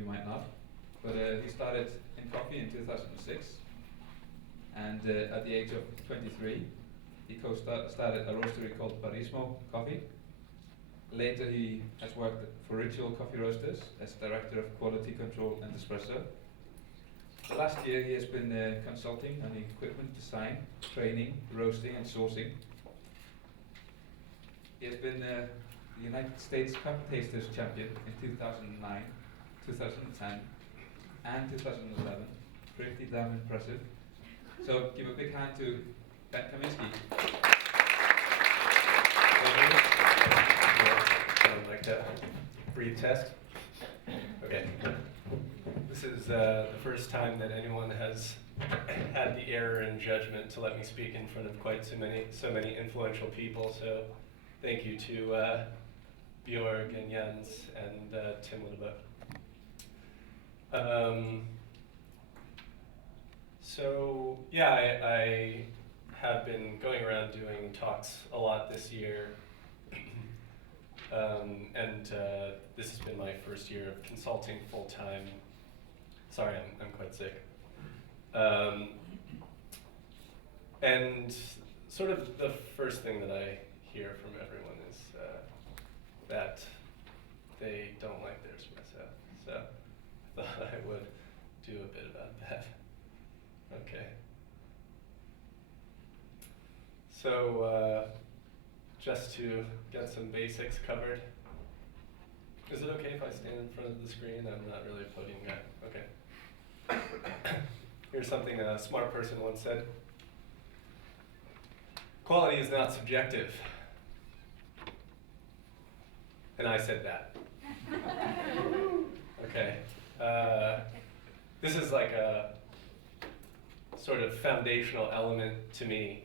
you might not. But he started in coffee in 2006, and at the age of 23, he started a roastery called Barismo Coffee. Later, he has worked for Ritual Coffee Roasters as Director of Quality Control and Espresso. The last year, he has been consulting on equipment design, training, roasting, and sourcing. He has been the United States Cup Tasters Champion in 2009, 2010, and 2011. Pretty damn impressive. So give a big hand to Matt Kaminsky. I'd like to breathe test. Okay. This is the first time that anyone has had the error in judgment to let me speak in front of quite so many influential people. So thank you to Björg and Jens and Tim Winnebø. So yeah, I have been going around doing talks a lot this year, and this has been my first year of consulting full time. Sorry, I'm quite sick. And sort of the first thing that I hear from everyone is that they don't like their espresso. So I thought I would do a bit about that. Okay. So just to get some basics covered. Is it okay if I stand in front of the screen? I'm not really a podium guy. Okay. Here's something a smart person once said. Quality is not subjective. And I said that. Okay. This is like a sort of foundational element to me.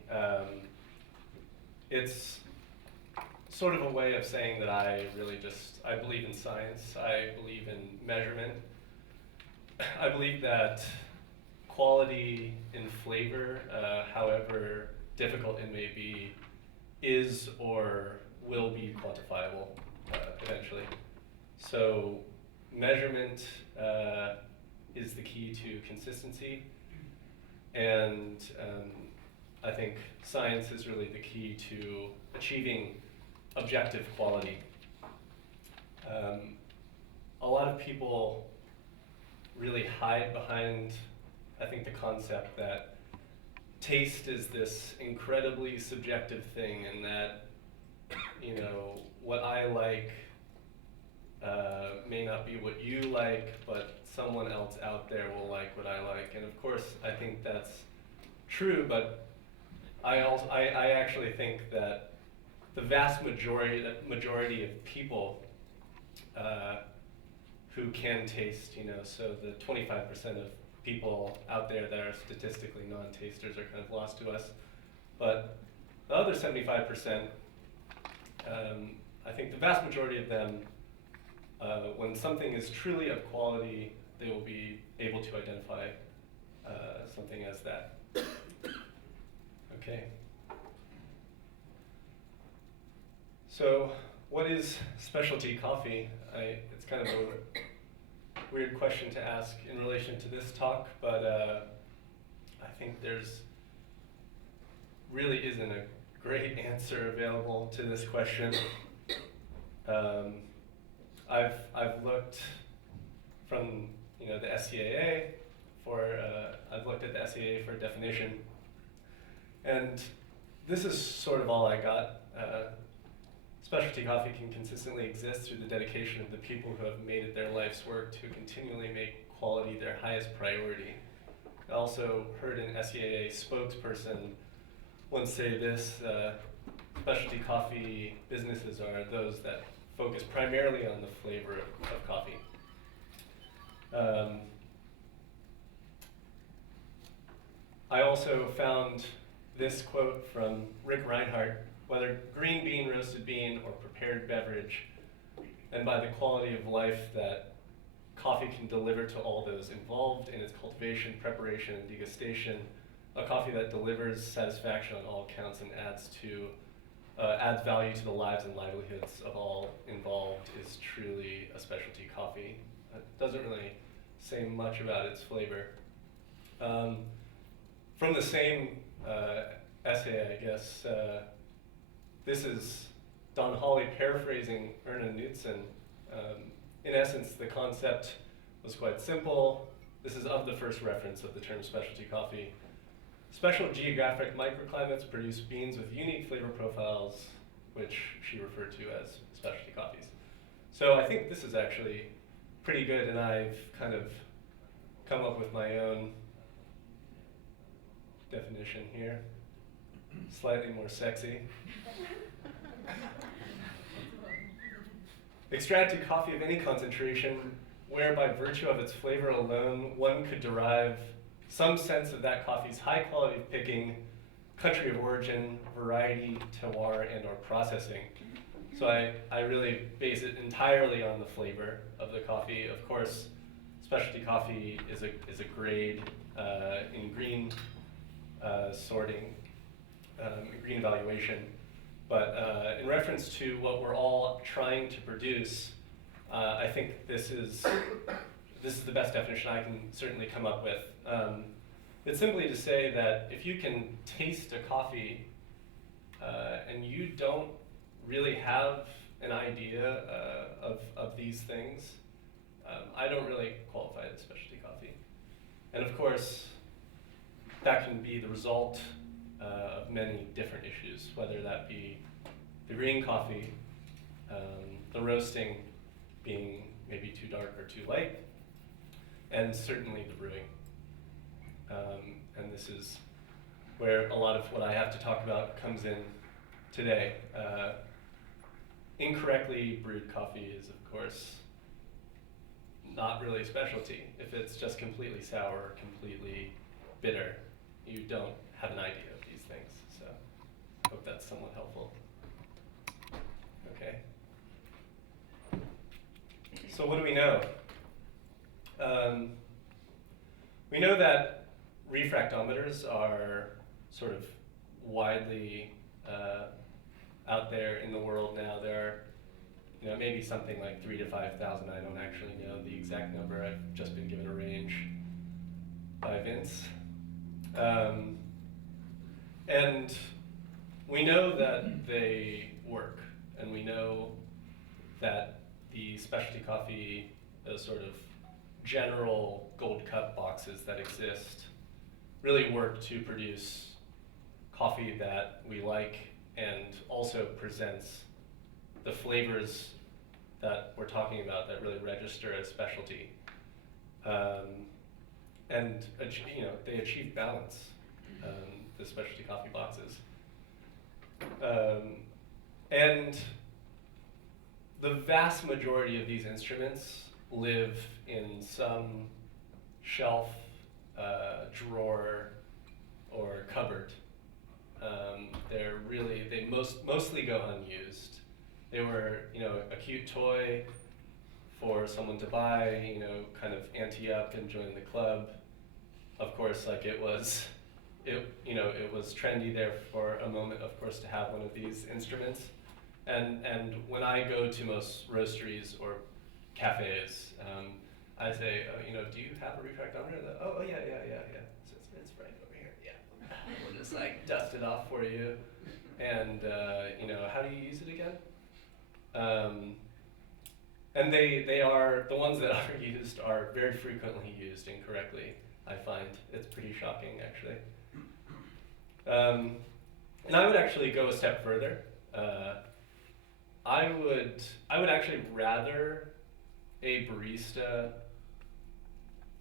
It's sort of a way of saying that I believe in science. I believe in measurement. I believe that quality in flavor, however difficult it may be, is or will be quantifiable eventually. So measurement is the key to consistency, and I think science is really the key to achieving objective quality. A lot of people really hide behind, I think, the concept that taste is this incredibly subjective thing, and that, you know, what I like may not be what you like, but someone else out there will like what I like. And of course, I think that's true, but I actually think that the vast majority of people who can taste, you know, so the 25% of people out there that are statistically non-tasters are kind of lost to us. But the other 75%, I think the vast majority of them, when something is truly of quality, they will be able to identify something as that. Okay. So what is specialty coffee? It's kind of a weird question to ask in relation to this talk, but I think there's really isn't a great answer available to this question. I've looked from the SCAA I've looked at the SCAA for a definition, and this is sort of all I got. Specialty coffee can consistently exist through the dedication of the people who have made it their life's work to continually make quality their highest priority. I also heard an SCAA spokesperson once say this: specialty coffee businesses are those that focus primarily on the flavor of coffee. I also found this quote from Rick Reinhardt: whether green bean, roasted bean, or prepared beverage, and by the quality of life that coffee can deliver to all those involved in its cultivation, preparation, and degustation, a coffee that delivers satisfaction on all counts and adds value to the lives and livelihoods of all involved is truly a specialty coffee. It doesn't really say much about its flavor. From the same essay, I guess, this is Don Hawley paraphrasing Erna Knudsen. In essence, the concept was quite simple. This is of the first reference of the term specialty coffee. Special geographic microclimates produce beans with unique flavor profiles, which she referred to as specialty coffees. So I think this is actually pretty good, and I've kind of come up with my own definition here. Slightly more sexy. Extracted coffee of any concentration, where by virtue of its flavor alone, one could derive some sense of that coffee's high quality of picking, country of origin, variety, terroir, and or processing. So I really base it entirely on the flavor of the coffee. Of course, specialty coffee is a grade in green sorting, green evaluation. But in reference to what we're all trying to produce, I think this is the best definition I can certainly come up with. It's simply to say that if you can taste a coffee and you don't really have an idea of these things, I don't really qualify it as specialty coffee. And of course, that can be the result of many different issues, whether that be the green coffee, the roasting being maybe too dark or too light, and certainly the brewing. And this is where a lot of what I have to talk about comes in today. Incorrectly brewed coffee is, of course, not really a specialty. If it's just completely sour or completely bitter, you don't have an idea of these things. So I hope that's somewhat helpful. Okay. So what do we know? We know that refractometers are sort of widely out there in the world now. There are, maybe something like 3,000 to 5,000. I don't actually know the exact number. I've just been given a range by Vince. And we know that they work, and we know that the specialty coffee, those sort of general gold cup boxes that exist, really work to produce coffee that we like and also presents the flavors that we're talking about that really register as specialty. And they achieve balance, the specialty coffee boxes. And the vast majority of these instruments live in some shelf, drawer, or cupboard. They mostly go unused. They were, a cute toy for someone to buy, kind of ante up and join the club. Of course, it was trendy there for a moment, of course, to have one of these instruments. And when I go to most roasteries or cafes, I say, do you have a refractometer? Oh yeah. So it's right over here. Yeah, we'll just dust it off for you. And how do you use it again? And they are, the ones that are used are very frequently used incorrectly, I find. It's pretty shocking, actually. And I would actually go a step further. I would actually rather a barista,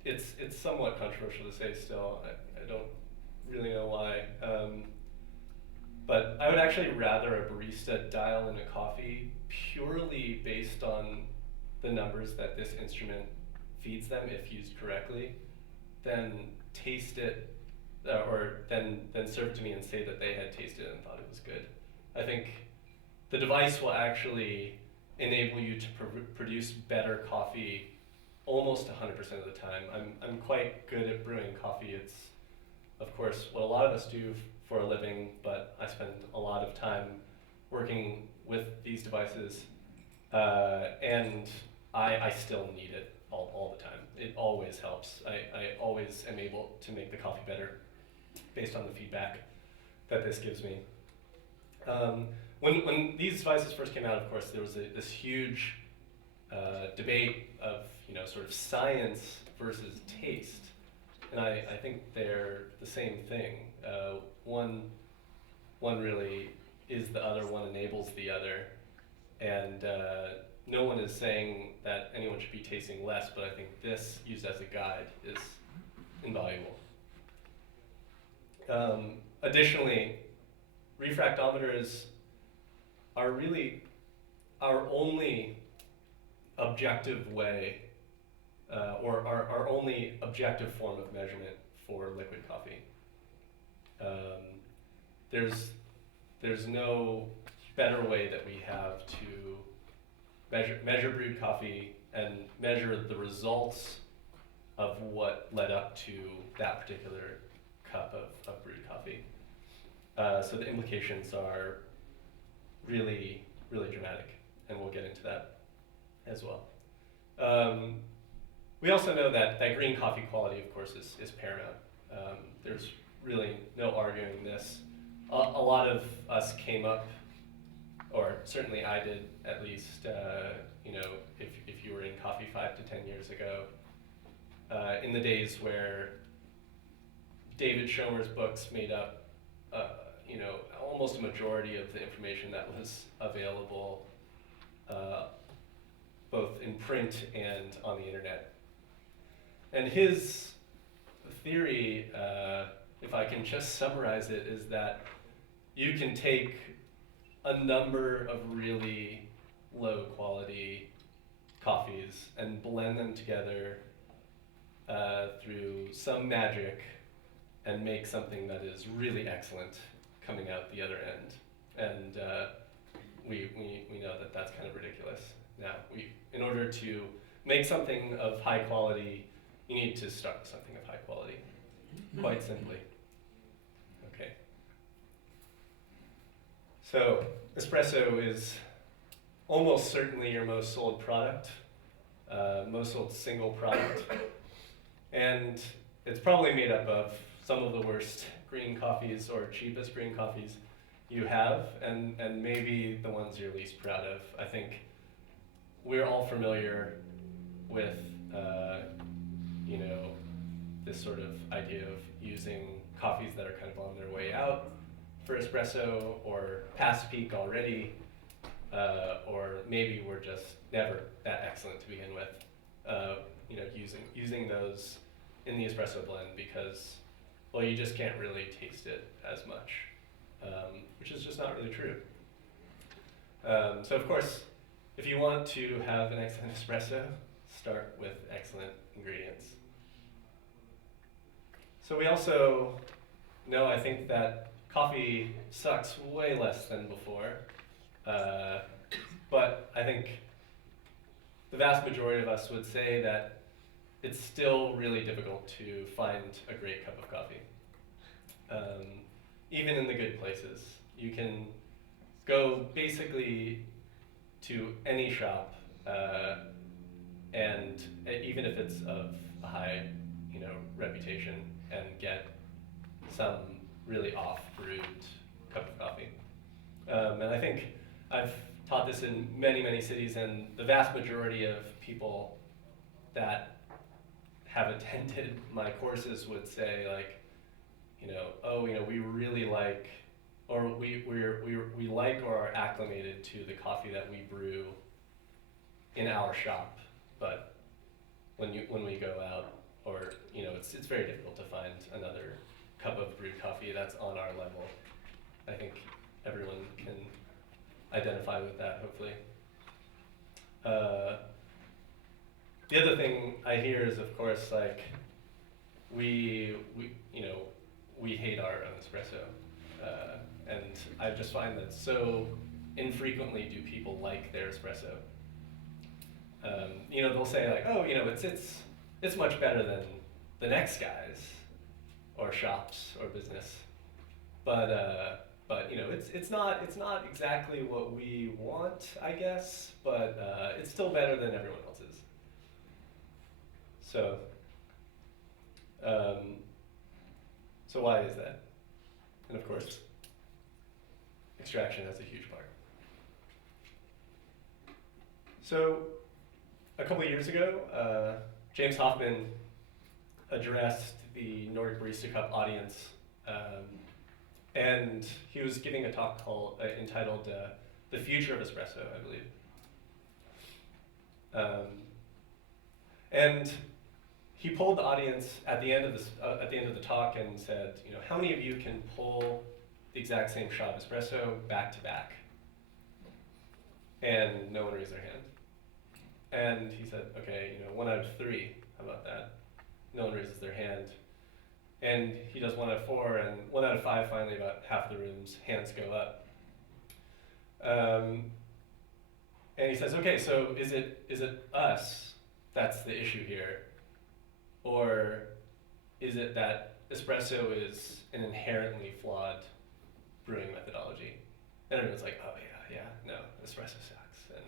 it's somewhat controversial to say still, I don't really know why, but I would actually rather a barista dial in a coffee purely based on the numbers that this instrument feeds them if used correctly, than taste it, or then serve it to me and say that they had tasted it and thought it was good. I think the device will actually enable you to produce better coffee almost 100% of the time. I'm quite good at brewing coffee. It's, of course, what a lot of us do for a living, but I spend a lot of time working with these devices, and I still need it all it always helps. I always am able to make the coffee better based on the feedback that this gives me. When these devices first came out, of course, there was this huge debate of sort of science versus taste, and I think they're the same thing. One really is the other, one enables the other, and no one is saying that anyone should be tasting less, but I think this, used as a guide, is invaluable. Additionally, refractometers are really our only objective way, or our only objective form of measurement for liquid coffee. There's no better way that we have to measure brewed coffee and measure the results of what led up to that particular cup of brewed coffee. So the implications are really, really dramatic, and we'll get into that as well. We also know that green coffee quality, of course, is paramount. There's really no arguing this. A lot of us came up, or certainly I did at least, if you were in coffee 5 to 10 years ago, in the days where David Schomer's books made up almost a majority of the information that was available, both in print and on the internet. And his theory, if I can just summarize it, is that you can take a number of really low quality coffees and blend them together through some magic and make something that is really excellent coming out the other end. And we know that that's kind of ridiculous. Now, in order to make something of high quality, you need to start with something of high quality, quite simply. Okay. So, espresso is almost certainly your most sold product, most sold single product, and it's probably made up of some of the worst green coffees or cheapest green coffees you have, and maybe the ones you're least proud of. I think we're all familiar with this sort of idea of using coffees that are kind of on their way out for espresso, or past peak already, or maybe we're just never that excellent to begin with. Using those in the espresso blend because, well, you just can't really taste it as much, which is just not really true. So of course, if you want to have an excellent espresso, start with excellent ingredients. So we also know, I think, that coffee sucks way less than before, but I think the vast majority of us would say that it's still really difficult to find a great cup of coffee. Even in the good places. You can go basically to any shop, and even if it's of a high reputation, and get some really off-brewed cup of coffee. And I think I've taught this in many, many cities, and the vast majority of people that have attended my courses would say, like, we really like, or we like or are acclimated to the coffee that we brew in our shop, but when we go out, or it's very difficult to find another cup of brewed coffee that's on our level. I think everyone can identify with that, hopefully. The other thing I hear is, of course, like, we hate our own espresso, and I just find that so infrequently do people like their espresso. They'll say, like, oh, it's much better than the next guy's, or shops, or business, but it's not exactly what we want, I guess, but it's still better than everyone else's. So, so why is that? And of course, extraction has a huge part. So, a couple of years ago, James Hoffman addressed the Nordic Barista Cup audience, and he was giving a talk entitled "The Future of Espresso," I believe. And he polled the audience at the end of the talk and said, you know, how many of you can pull the exact same shot of espresso back to back? And no one raised their hand. And he said, okay, you know, 1 out of 3. How about that? No one raises their hand. And he does 1 out of 4, and 1 out of 5. Finally, about half the room's hands go up. And he says, okay, so is it us that's the issue here? Or is it that espresso is an inherently flawed brewing methodology? And everyone's like, oh yeah, no, espresso sucks. And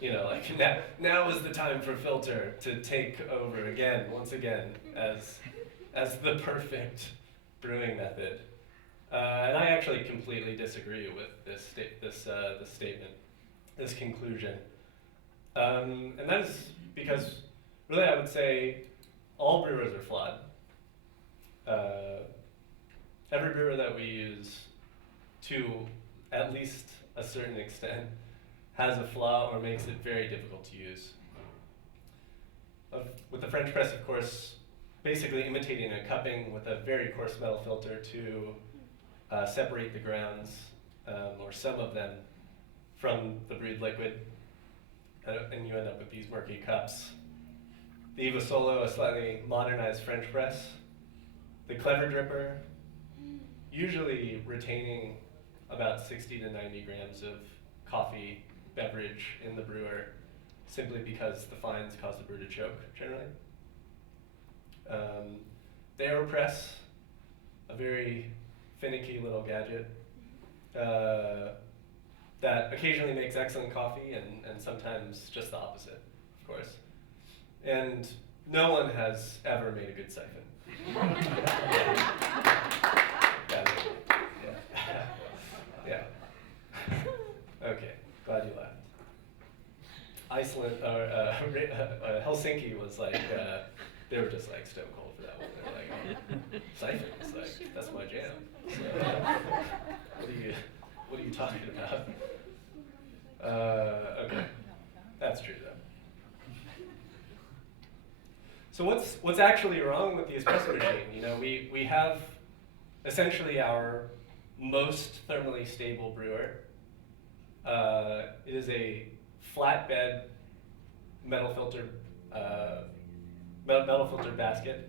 you know, like now is the time for filter to take over again, once again, as the perfect brewing method. And I actually completely disagree with this statement, this conclusion. And that is because, really, I would say all brewers are flawed. Every brewer that we use, to at least a certain extent, has a flaw or makes it very difficult to use. With the French press, of course, basically imitating a cupping with a very coarse metal filter to separate the grounds, or some of them, from the brewed liquid, and you end up with these murky cups. The Eva Solo, a slightly modernized French press. The Clever Dripper, usually retaining about 60 to 90 grams of coffee beverage in the brewer, simply because the fines cause the brewer to choke, generally. The AeroPress, a very finicky little gadget that occasionally makes excellent coffee and sometimes just the opposite, of course. And no one has ever made a good siphon. Yeah. Okay, glad you laughed. Iceland, or Helsinki was like, they were just like stone cold for that one. They're like, oh, siphons, like, that's my jam. So, what are you talking about? Okay, that's true though. So what's actually wrong with the espresso machine? You know, we have essentially our most thermally stable brewer. It is a flatbed metal filter basket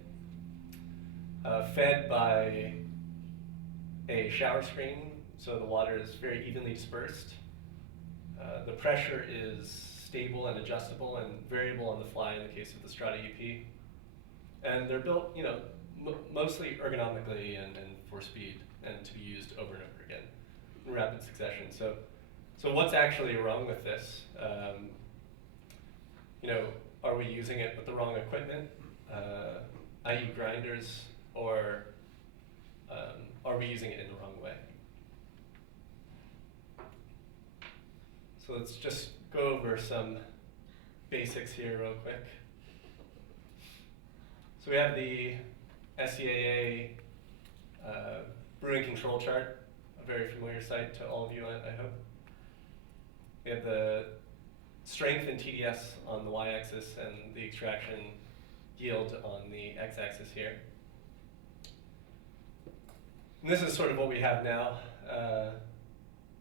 fed by a shower screen, so the water is very evenly dispersed. The pressure is stable and adjustable and variable on the fly in the case of the Strata EP. And they're built, you know, mostly ergonomically and for speed and to be used over and over again in rapid succession. So what's actually wrong with this? You know, are we using it with the wrong equipment, i.e. grinders, or are we using it in the wrong way? So let's just go over some basics here real quick. So we have the SCAA brewing control chart, a very familiar sight to all of you, I hope. We have the strength and TDS on the y-axis and the extraction yield on the x-axis here. And this is sort of what we have now,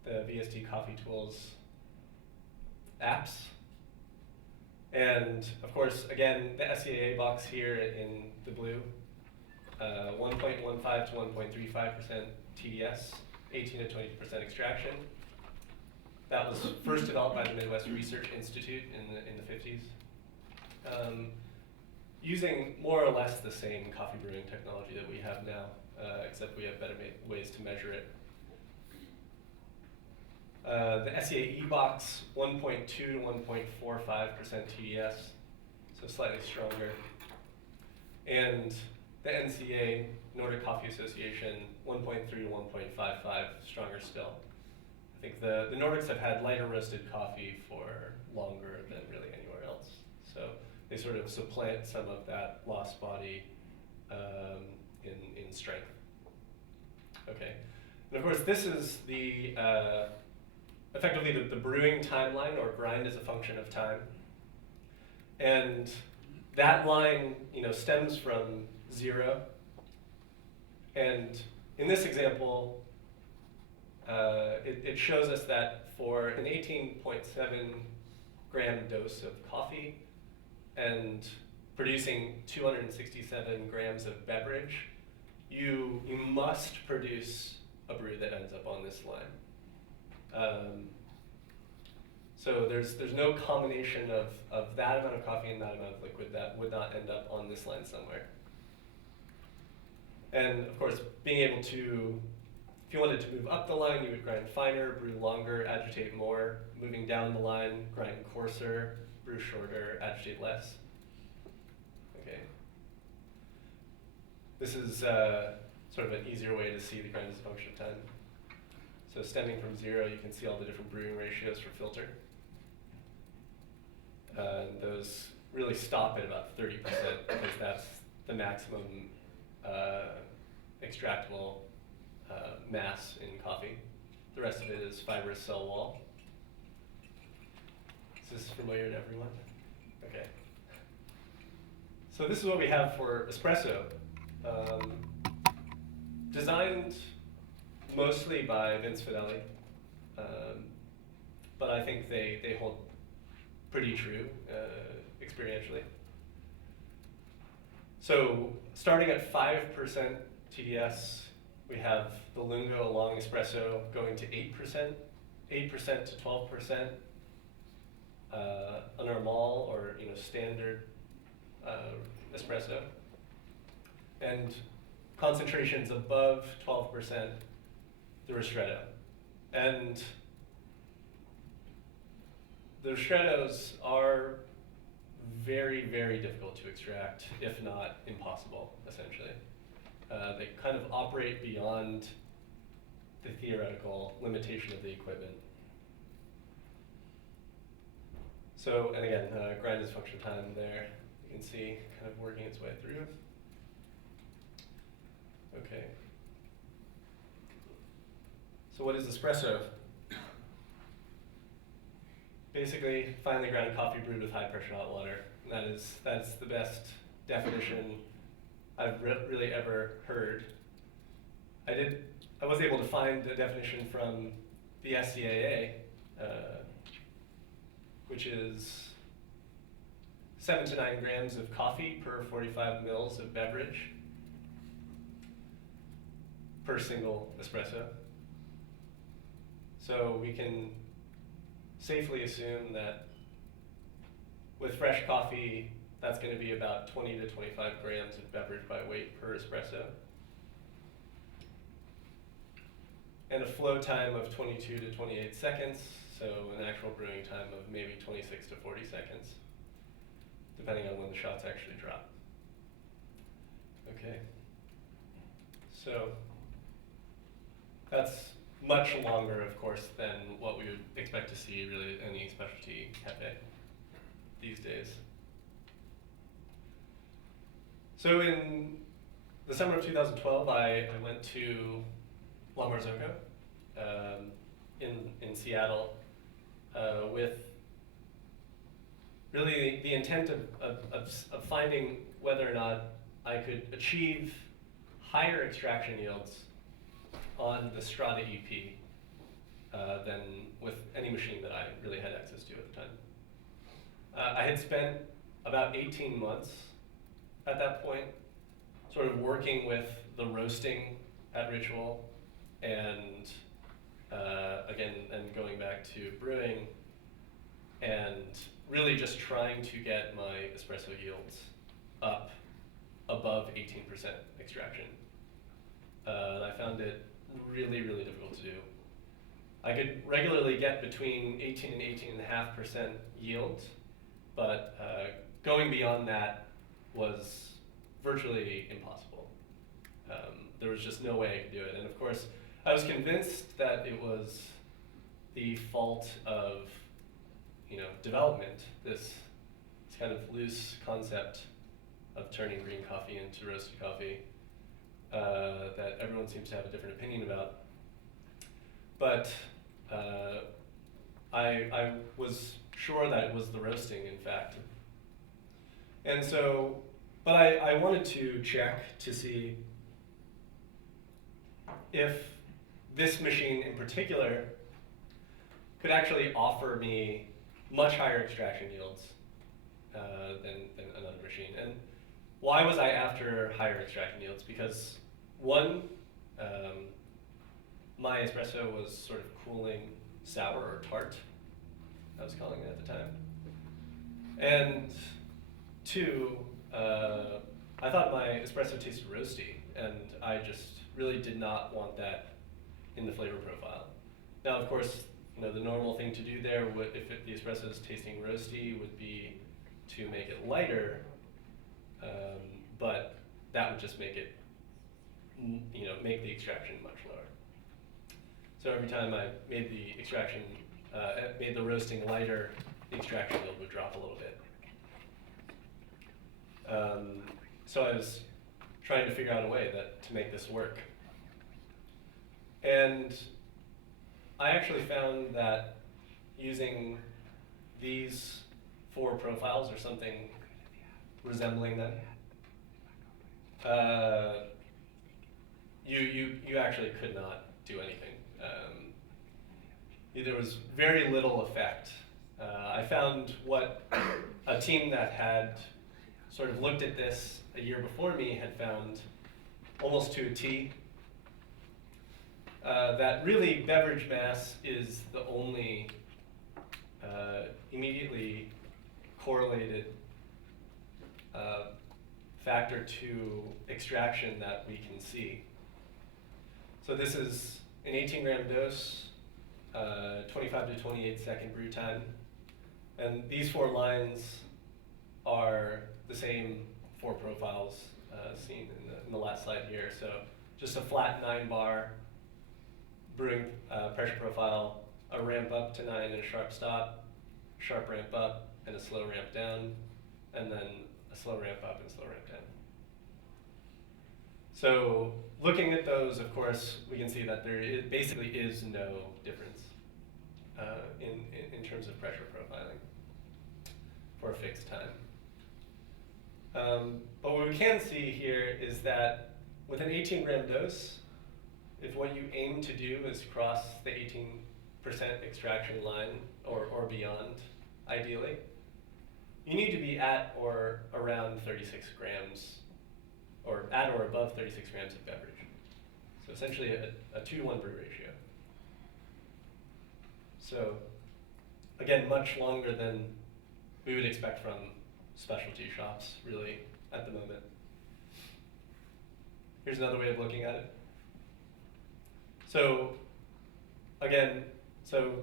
the VST Coffee Tools apps. And of course, again, the SCAA box here in the blue, 1.15 to 1.35% TDS, 18 to 20% extraction. That was first developed by the Midwest Research Institute in the 50s, using more or less the same coffee brewing technology that we have now, except we have better ways to measure it. The SCAE box, 1.2 to 1.45% TDS, so slightly stronger. and the NCA, Nordic Coffee Association, 1.3 to 1.55, stronger still. I think the Nordics have had lighter roasted coffee for longer than really anywhere else. So they sort of supplant some of that lost body in strength. Okay, and of course this is the, effectively the brewing timeline, or grind as a function of time. And that line, stems from 0. And in this example, it shows us that for an 18.7 gram dose of coffee and producing 267 grams of beverage, you must produce a brew that ends up on this line. So there's no combination of that amount of coffee and that amount of liquid that would not end up on this line somewhere. And of course, being able to, if you wanted to move up the line, you would grind finer, brew longer, agitate more. Moving down the line, grind coarser, brew shorter, agitate less. Okay. This is sort of an easier way to see the grind as a function of time. So stemming from 0, you can see all the different brewing ratios for filter. Those really stop at about 30% because that's the maximum extractable mass in coffee. The rest of it is fibrous cell wall. Is this familiar to everyone? Okay. So this is what we have for espresso. Designed mostly by Vince Fedeli, but I think they hold pretty true experientially. So starting at 5% TDS, we have the Lungo long espresso going to 8%, 8% to 12%, a normal or standard espresso, and concentrations above 12%, the ristretto. And the ristrettos are very, very difficult to extract, if not impossible, essentially. They kind of operate beyond the theoretical limitation of the equipment. So, and again, grind as function time there, you can see kind of working its way through. Okay. So what is espresso? Basically, finely ground coffee brewed with high pressure hot water. That's the best definition I've really ever heard. I was able to find a definition from the SCAA, which is 7 to 9 grams of coffee per 45 mils of beverage per single espresso. So we can safely assume that with fresh coffee, that's going to be about 20 to 25 grams of beverage by weight per espresso. And a flow time of 22 to 28 seconds, so an actual brewing time of maybe 26 to 40 seconds, depending on when the shots actually drop. Okay. So that's much longer, of course, than what we would expect to see really in any specialty cafe these days. So in the summer of 2012, I went to La Marzocco in Seattle with really the intent of finding whether or not I could achieve higher extraction yields on the Strata EP than with any machine that I really had access to at the time. I had spent about 18 months at that point sort of working with the roasting at Ritual and again, and going back to brewing and really just trying to get my espresso yields up above 18% extraction. And I found it really, really difficult to do. I could regularly get between 18 and 18.5% yield, but going beyond that was virtually impossible. There was just no way I could do it. And of course, I was convinced that it was the fault of, development, this kind of loose concept of turning green coffee into roasted coffee that everyone seems to have a different opinion about. But I was sure that it was the roasting, in fact. And so, but I wanted to check to see if this machine in particular could actually offer me much higher extraction yields than another machine. And why was I after higher extraction yields? Because one, my espresso was sort of cooling sour or tart, I was calling it at the time. And two, I thought my espresso tasted roasty, and I just really did not want that in the flavor profile. Now, of course, the normal thing to do there, if the espresso is tasting roasty, would be to make it lighter, but that would just make it, make the extraction much lower. So every time I made the extraction, made the roasting lighter, the extraction yield would drop a little bit. So I was trying to figure out a way to make this work. And I actually found that using these 4 profiles or something resembling them, you actually could not do anything. There was very little effect. I found what a team that had sort of looked at this a year before me had found almost to a T. That really beverage mass is the only immediately correlated factor to extraction that we can see. So this is an 18-gram dose, 25 to 28 second brew time. And these 4 lines are the same 4 profiles seen in the last slide here. So just a flat 9-bar brewing pressure profile, a ramp up to 9 and a sharp stop, sharp ramp up and a slow ramp down, and then a slow ramp up and slow ramp down. So looking at those, of course, we can see that there basically is no difference in terms of pressure profiling for a fixed time. But what we can see here is that with an 18-gram dose, if what you aim to do is cross the 18% extraction line or beyond, ideally, you need to be at or around 36 grams, or at or above 36 grams of beverage. So essentially a 2-to-1 brew ratio. So again, much longer than we would expect from specialty shops, really, at the moment. Here's another way of looking at it. So again,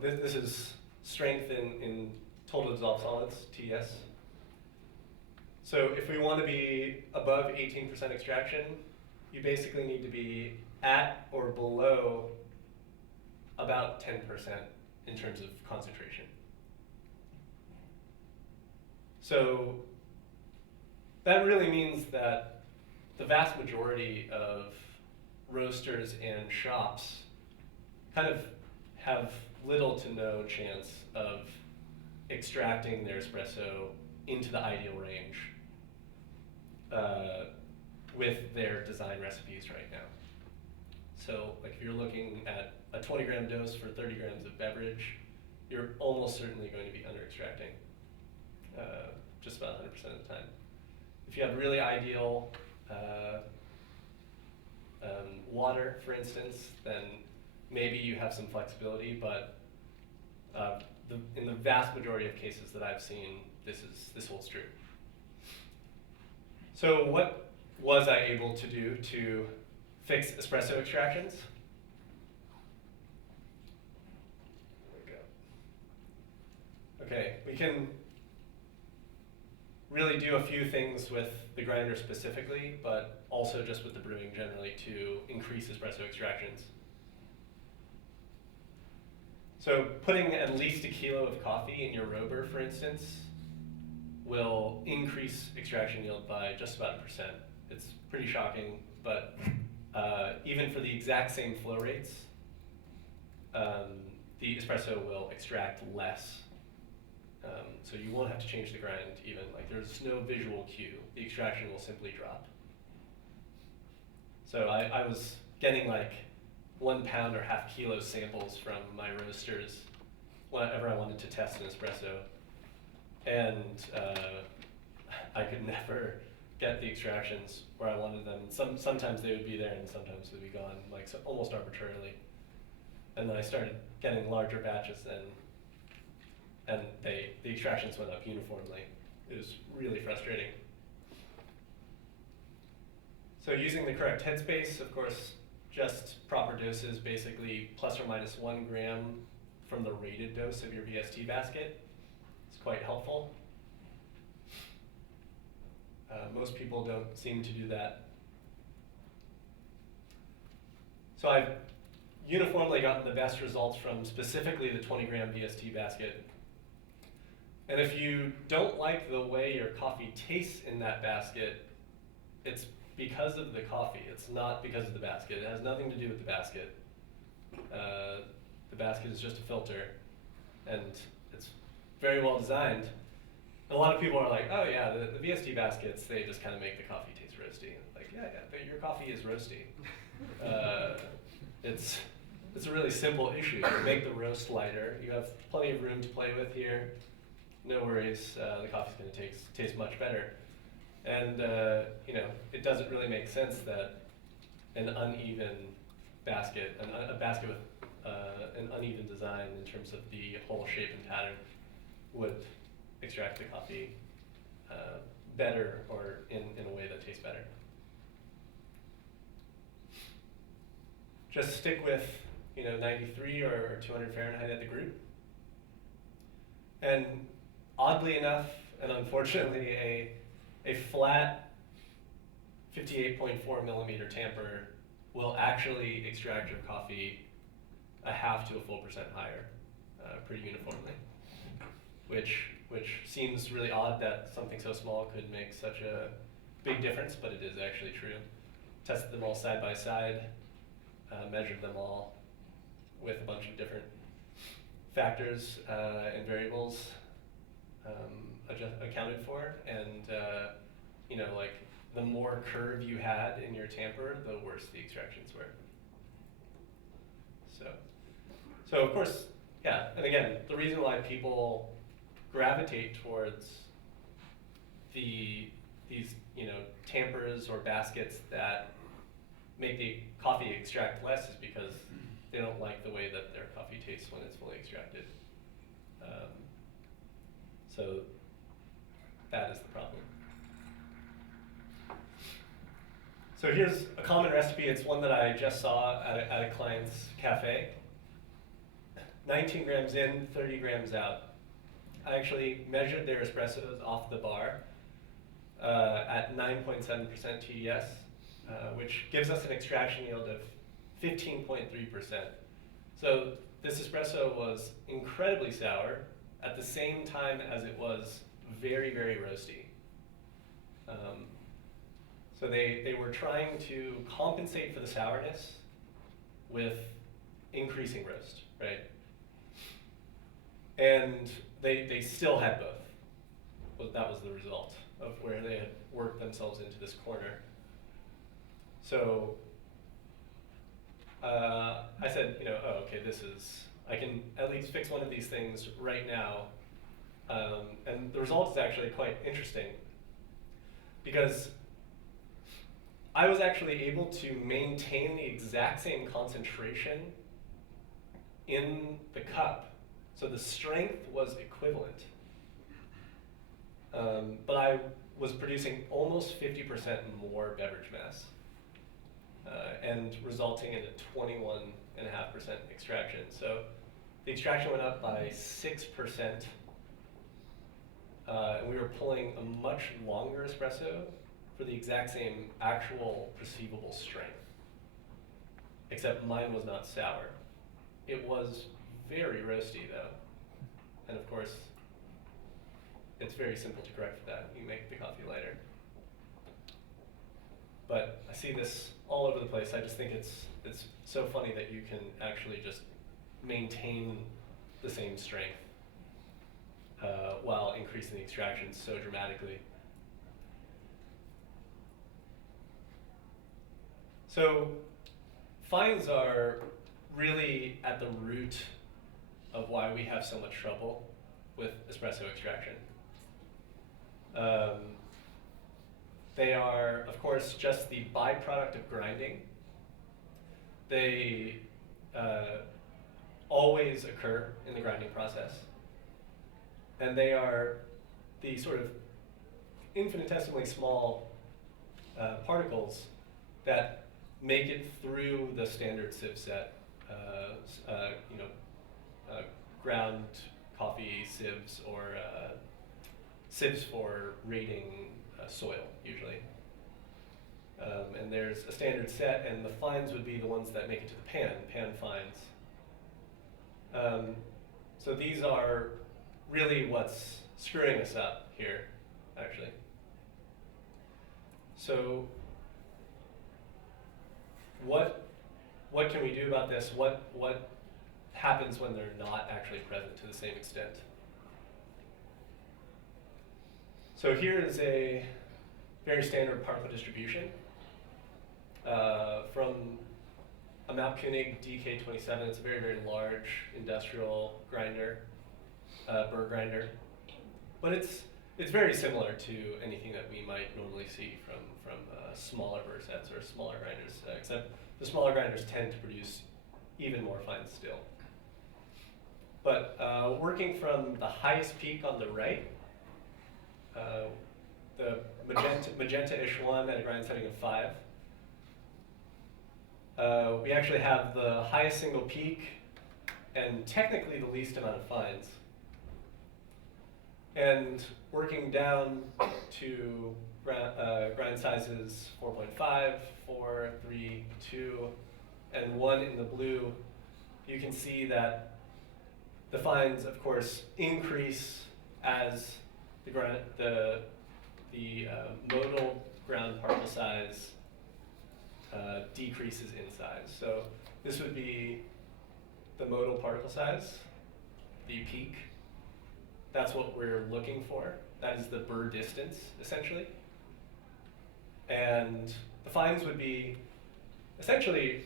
this is strength in total dissolved solids, TS. So if we want to be above 18% extraction, you basically need to be at or below about 10% in terms of concentration. So that really means that the vast majority of roasters and shops kind of have little to no chance of extracting their espresso into the ideal range with their design recipes right now. So like if you're looking at a 20-gram dose for 30 grams of beverage, you're almost certainly going to be under-extracting just about 100% of the time. If you have really ideal water, for instance, then maybe you have some flexibility, but in the vast majority of cases that I've seen, this holds true. So what was I able to do to fix espresso extractions? There we go. Okay, we can really do a few things with the grinder specifically, but also just with the brewing generally to increase espresso extractions. So putting at least a kilo of coffee in your roaber, for instance, will increase extraction yield by just about 1%. It's pretty shocking, but even for the exact same flow rates, the espresso will extract less. So you won't have to change the grind even. Like, there's no visual cue. The extraction will simply drop. So I was getting like 1 pound or half kilo samples from my roasters whenever I wanted to test an espresso. And I could never get the extractions where I wanted them. Sometimes they would be there and sometimes they'd be gone, like so almost arbitrarily. And then I started getting larger batches and the extractions went up uniformly. It was really frustrating. So using the correct headspace, of course, just proper doses, basically plus or minus 1 gram from the rated dose of your VST basket. It's quite helpful. Most people don't seem to do that. So I've uniformly gotten the best results from specifically the 20 gram VST basket. And if you don't like the way your coffee tastes in that basket, it's because of the coffee. It's not because of the basket. It has nothing to do with the basket. The basket is just a filter, and it's very well designed. And a lot of people are like, oh yeah, the VST baskets, they just kind of make the coffee taste roasty. Like, yeah, but your coffee is roasty. It's a really simple issue. You make the roast lighter. You have plenty of room to play with here. No worries, the coffee's going to taste much better. And you know, it doesn't really make sense that an uneven basket, a basket with an uneven design in terms of the whole shape and pattern would extract the coffee better or in a way that tastes better. Just stick with 93 or 200 Fahrenheit at the group. And oddly enough, and unfortunately, a flat 58.4 millimeter tamper will actually extract your coffee a half to a full % higher, pretty uniformly, which seems really odd that something so small could make such a big difference, but it is actually true. Tested them all side by side, measured them all with a bunch of different factors and variables accounted for, and like the more curve you had in your tamper, the worse the extractions were. So of course, yeah, and again, the reason why people gravitate towards these tampers or baskets that make the coffee extract less is because they don't like the way that their coffee tastes when it's fully extracted. So that is the problem. So here's a common recipe. It's one that I just saw at a client's cafe. 19 grams in, 30 grams out. I actually measured their espressos off the bar at 9.7% TDS, which gives us an extraction yield of 15.3%. So this espresso was incredibly sour at the same time as it was very, very roasty. So they were trying to compensate for the sourness with increasing roast, right? And they still had both. Well, that was the result of where they had worked themselves into this corner. So I said, oh, okay, I can at least fix one of these things right now. And the result is actually quite interesting, because I was actually able to maintain the exact same concentration in the cup. So the strength was equivalent. But I was producing almost 50% more beverage mass, and resulting in a 21.5% extraction. So the extraction went up by 6%, and we were pulling a much longer espresso for the exact same actual perceivable strength. Except mine was not sour. It was very roasty though. And of course, it's very simple to correct for that. You make the coffee lighter. But I see this all over the place. I just think it's so funny that you can actually just maintain the same strength while increasing the extraction so dramatically. So fines are really at the root of why we have so much trouble with espresso extraction. They are, of course, just the byproduct of grinding. They always occur in the grinding process. And they are the sort of infinitesimally small particles that make it through the standard sieve set, ground coffee sieves or sieves for rating soil, usually. And there's a standard set, and the fines would be the ones that make it to the pan fines. So these are really what's screwing us up here, actually. So what can we do about this? What happens when they're not actually present to the same extent? So here is a very standard particle distribution from a Matt Perger DK27. It's a very, very large industrial grinder, burr grinder. But it's very similar to anything that we might normally see from smaller burr sets or smaller grinders, except the smaller grinders tend to produce even more fines still. But working from the highest peak on the right, the magenta-ish one at a grind setting of 5, we actually have the highest single peak and technically the least amount of fines. And working down to grind sizes 4.5, 4, 3, 2, and 1 in the blue, you can see that the fines, of course, increase as the modal ground particle size decreases in size. So this would be the modal particle size, the peak. That's what we're looking for. That is the burr distance, essentially. And the fines would be essentially,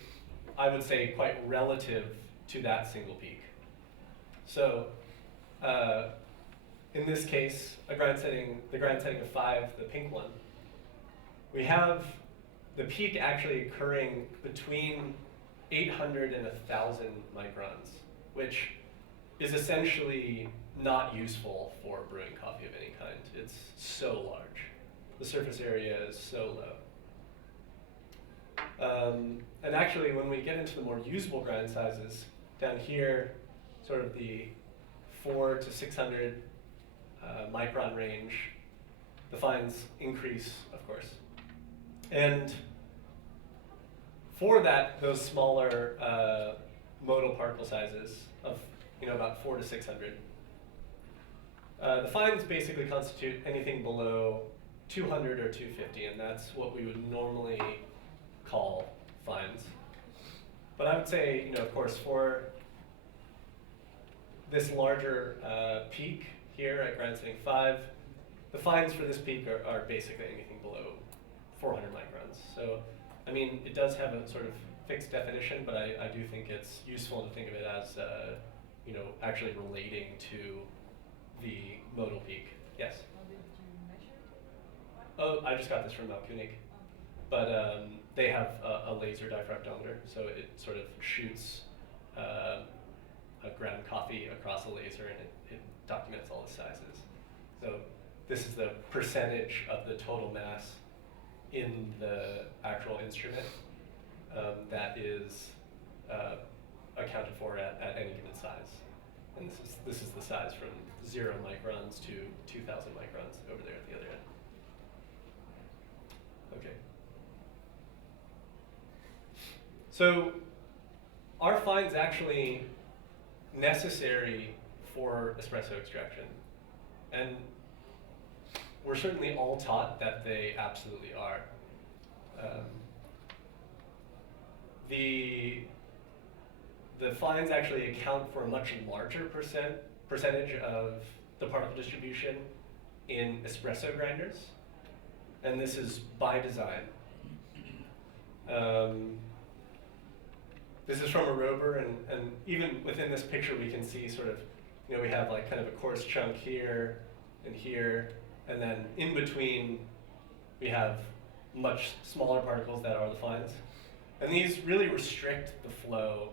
I would say, quite relative to that single peak. So in this case, the grind setting of 5, the pink one, we have the peak actually occurring between 800 and 1,000 microns, which is essentially not useful for brewing coffee of any kind. It's so large. The surface area is so low. And actually, when we get into the more usable grind sizes, down here, sort of the 400 to 600 micron range, the fines increase, of course. And for those smaller modal particle sizes of about 400 to 600, the fines basically constitute anything below 200 or 250, and that's what we would normally call fines. But I would say, of course, for this larger peak here at grind setting 5, the fines for this peak are basically anything below 400 microns. So, I mean, it does have a sort of fixed definition, but I do think it's useful to think of it as, actually relating to the modal peak. Yes? How did you measure? Oh, I just got this from Malkunik. But they have a laser diffractometer, so it sort of shoots a ground coffee across a laser, and it documents all the sizes. So this is the percentage of the total mass in the actual instrument that is accounted for at any given size. And this is the size from 0 microns to 2,000 microns over there at the other end. Okay. So are fines actually necessary for espresso extraction? And we're certainly all taught that they absolutely are. The fines actually account for a much larger percentage of the particle distribution in espresso grinders, and this is by design. This is from a rover, and even within this picture we can see sort of, we have like kind of a coarse chunk here and here, and then in between we have much smaller particles that are the fines. And these really restrict the flow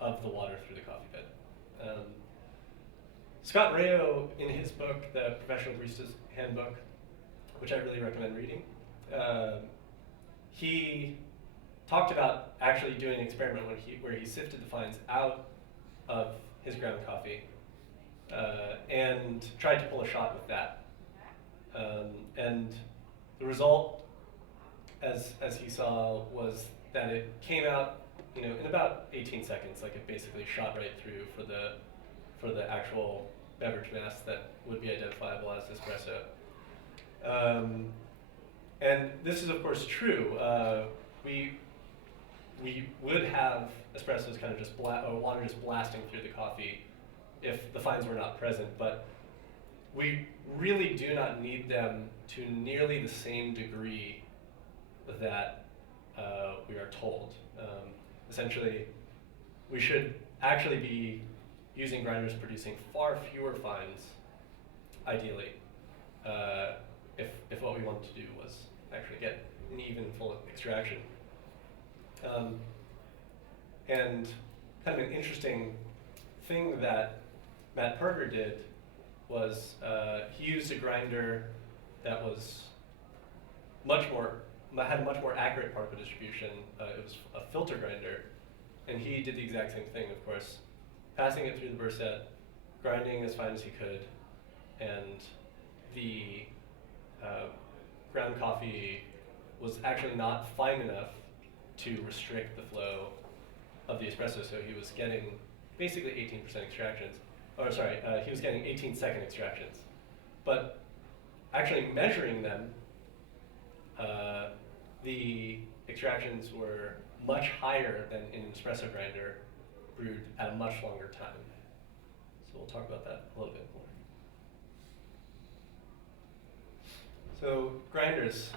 of the water through the coffee bed. Scott Rayo, in his book, The Professional Barista's Handbook, which I really recommend reading, he talked about actually doing an experiment where he sifted the fines out of his ground coffee and tried to pull a shot with that. And the result, as he saw, was that it came out, in about 18 seconds. Like, it basically shot right through for the actual beverage mass that would be identifiable as espresso. And this is of course true. We would have espressos kind of just or water just blasting through the coffee if the fines were not present, but we really do not need them to nearly the same degree that we are told. Essentially, we should actually be using grinders producing far fewer fines, ideally, if what we wanted to do was actually get an even full extraction. And kind of an interesting thing that Matt Perger did was he used a grinder that was had a much more accurate particle distribution. It was a filter grinder, and he did the exact same thing, of course, passing it through the burr set, grinding as fine as he could, and the ground coffee was actually not fine enough to restrict the flow of the espresso, so he was getting basically 18% extractions. Or sorry, he was getting 18-second extractions. But actually measuring them, the extractions were much higher than in an espresso grinder brewed at a much longer time. So we'll talk about that a little bit more. So grinders.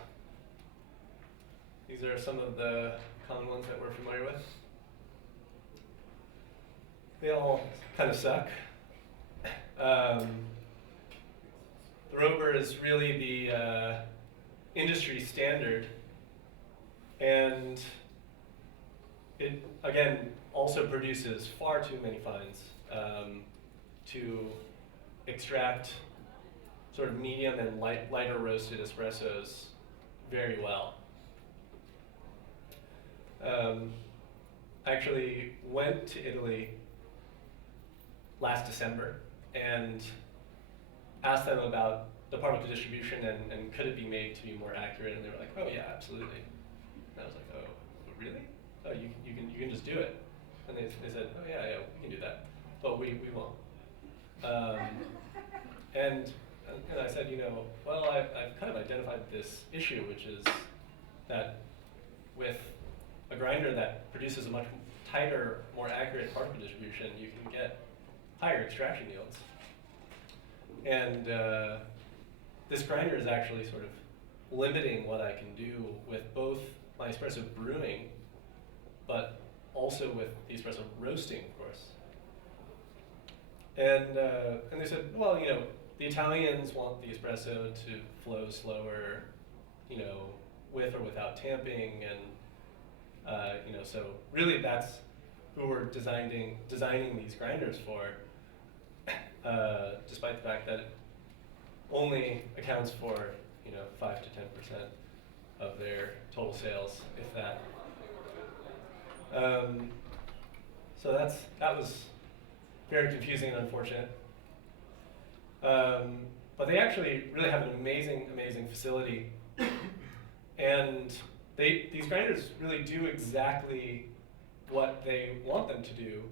These are some of the common ones that we're familiar with. They all kind of suck. The Rover is really the industry standard, and it, again, also produces far too many fines to extract sort of medium and lighter roasted espressos very well. Actually went to Italy last December and asked them about the particle distribution and could it be made to be more accurate, and they were like, oh yeah, absolutely. And I was like, oh, really? Oh, you can just do it. And they said, oh yeah, we can do that, but we won't. And I said, well, I've kind of identified this issue, which is that with a grinder that produces a much tighter, more accurate particle distribution, you can get higher extraction yields. And this grinder is actually sort of limiting what I can do with both my espresso brewing, but also with the espresso roasting, of course. And they said, well, the Italians want the espresso to flow slower, with or without tamping, and so really that's who we're designing these grinders for, despite the fact that it only accounts for 5 to 10% of their total sales, if that. So that was very confusing and unfortunate. But they actually really have an amazing, amazing facility. And these grinders really do exactly what they want them to do.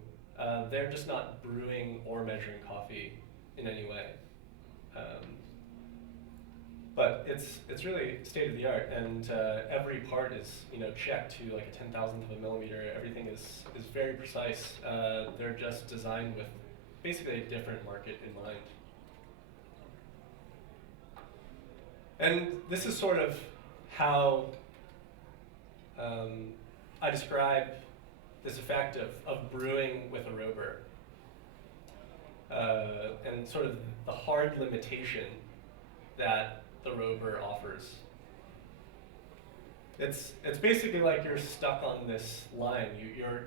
They're just not brewing or measuring coffee in any way. But it's really state of the art, and every part is checked to like a 10,000th of a millimeter. Everything is very precise. They're just designed with basically a different market in mind. And this is sort of how I describe this effect of brewing with a rover, and sort of the hard limitation that the rover offers. It's basically like you're stuck on this line.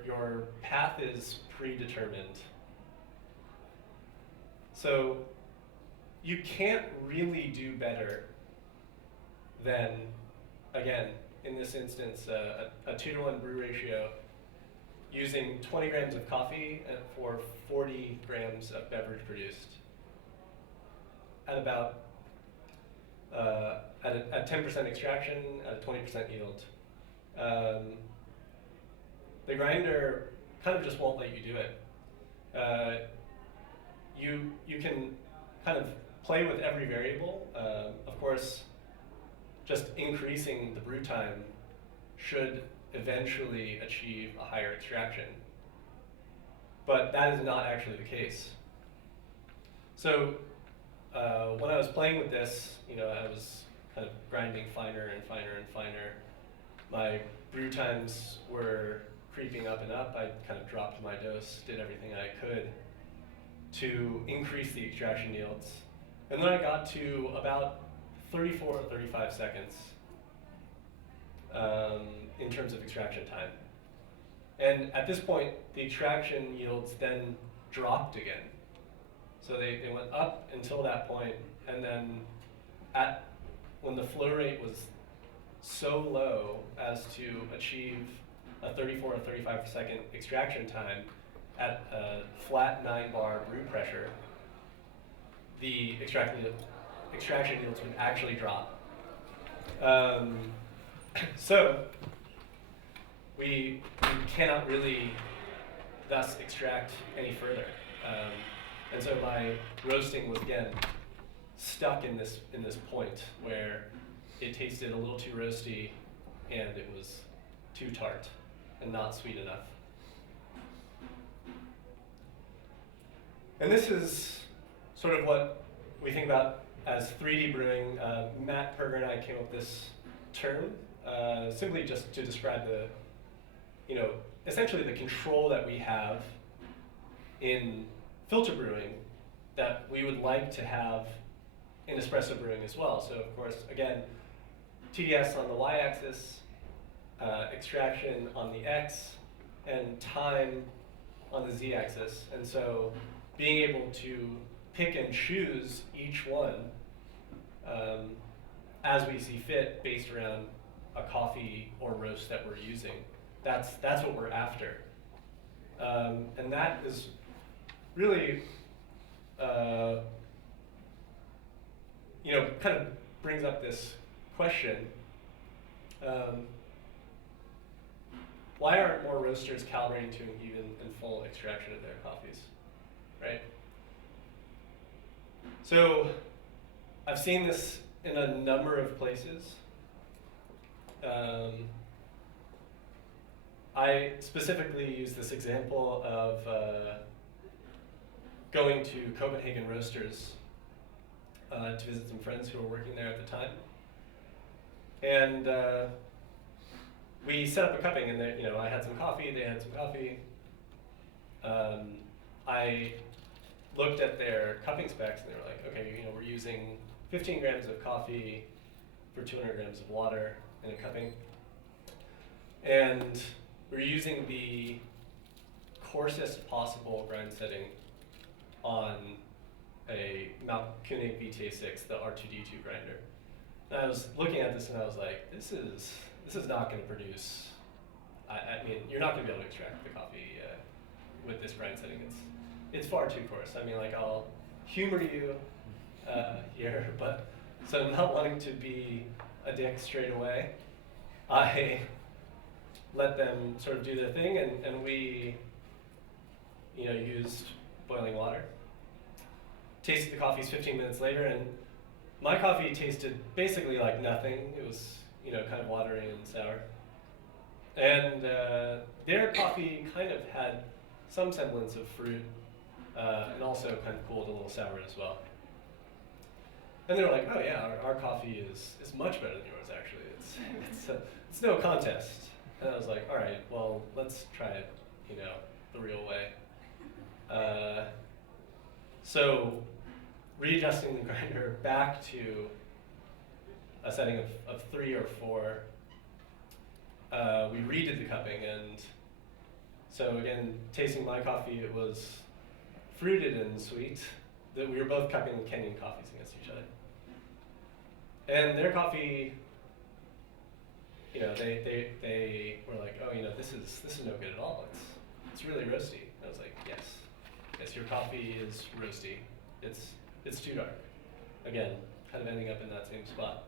Your path is predetermined. So you can't really do better than, again, in this instance, a 2-to-1 brew ratio, using 20 grams of coffee for 40 grams of beverage produced at about at 10% extraction, at a 20% yield. The grinder kind of just won't let you do it. You can kind of play with every variable. Of course, just increasing the brew time should eventually achieve a higher extraction. But that is not actually the case. So when I was playing with this, I was kind of grinding finer and finer and finer. My brew times were creeping up and up. I kind of dropped my dose, did everything I could to increase the extraction yields. And then I got to about 34 or 35 seconds in terms of extraction time. And at this point, the extraction yields then dropped again. So they went up until that point, and then when the flow rate was so low as to achieve a 34 or 35 second extraction time at a flat 9-bar brew pressure, the extraction yields would actually drop. So we cannot really thus extract any further. And so my roasting was again stuck in this point where it tasted a little too roasty and it was too tart and not sweet enough. And this is sort of what we think about as 3D brewing. Matt Perger and I came up with this term simply just to describe essentially the control that we have in filter brewing that we would like to have in espresso brewing as well. So of course, again, TDS on the y-axis, extraction on the x, and time on the z-axis. And so being able to pick and choose each one as we see fit based around a coffee or roast that we're using. That's what we're after. And that is really, kind of brings up this question. Why aren't more roasters calibrating to an even and full extraction of their coffees, right? So I've seen this in a number of places. I specifically use this example of going to Copenhagen Roasters to visit some friends who were working there at the time. And we set up a cupping, and I had some coffee, they had some coffee. I looked at their cupping specs, and they were like, okay, we're using 15 grams of coffee for 200 grams of water in a cupping. And we're using the coarsest possible grind setting on a Mount Koenig VTA6, the R2D2 grinder. And I was looking at this and I was like, this is not going to produce, I mean, you're not going to be able to extract the coffee with this grind setting. it's far too coarse. I mean, like, I'll humor you here, but so not wanting to be a dick straight away, I let them sort of do their thing, and we, used boiling water. Tasted the coffees 15 minutes later, and my coffee tasted basically like nothing. It was, kind of watery and sour. And their coffee kind of had some semblance of fruit, and also kind of cooled a little sour as well. And they were like, oh yeah, our coffee is much better than yours, actually. It's no contest. And I was like, all right, well, let's try it, the real way. So readjusting the grinder back to a setting of 3 or 4, we redid the cupping, and so again, tasting my coffee, it was fruited and sweet. That we were both cupping Kenyan coffees against each other. And their coffee, they were like, oh, this is no good at all. It's really roasty. I was like, yes, your coffee is roasty. It's too dark. Again, kind of ending up in that same spot.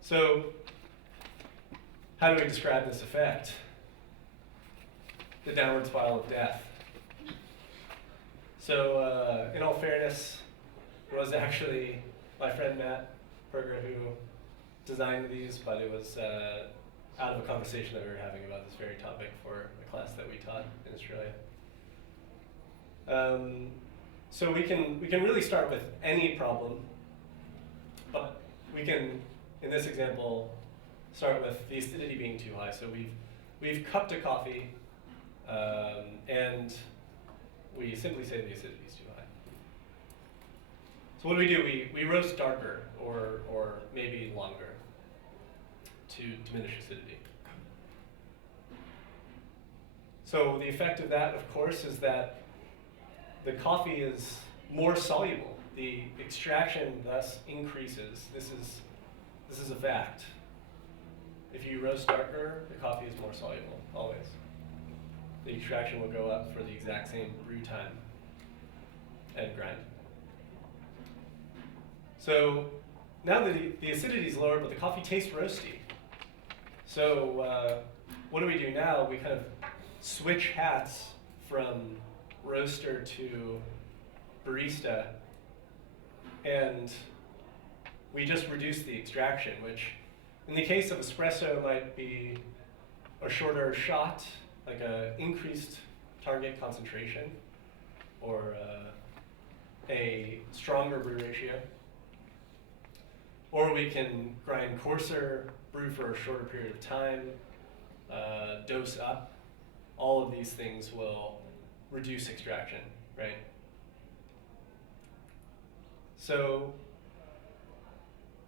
So, how do we describe this effect? The downward spiral of death. So, in all fairness, it was actually my friend Matt Perger who designed these, but it was out of a conversation that we were having about this very topic for a class that we taught in Australia. So we can really start with any problem, but we can, in this example, start with the acidity being too high. So we've cupped a coffee, and we simply say the acidity is too high. So what do? We roast darker or maybe longer to diminish acidity. So the effect of that, of course, is that the coffee is more soluble. The extraction thus increases. This is a fact. If you roast darker, the coffee is more soluble, always. The extraction will go up for the exact same brew time and grind. So now the acidity is lower, but the coffee tastes roasty. So what do we do now? We kind of switch hats from roaster to barista, and we just reduce the extraction, which in the case of espresso might be a shorter shot, like a increased target concentration, or a stronger brew ratio. Or we can grind coarser, brew for a shorter period of time, dose up. All of these things will reduce extraction, right? So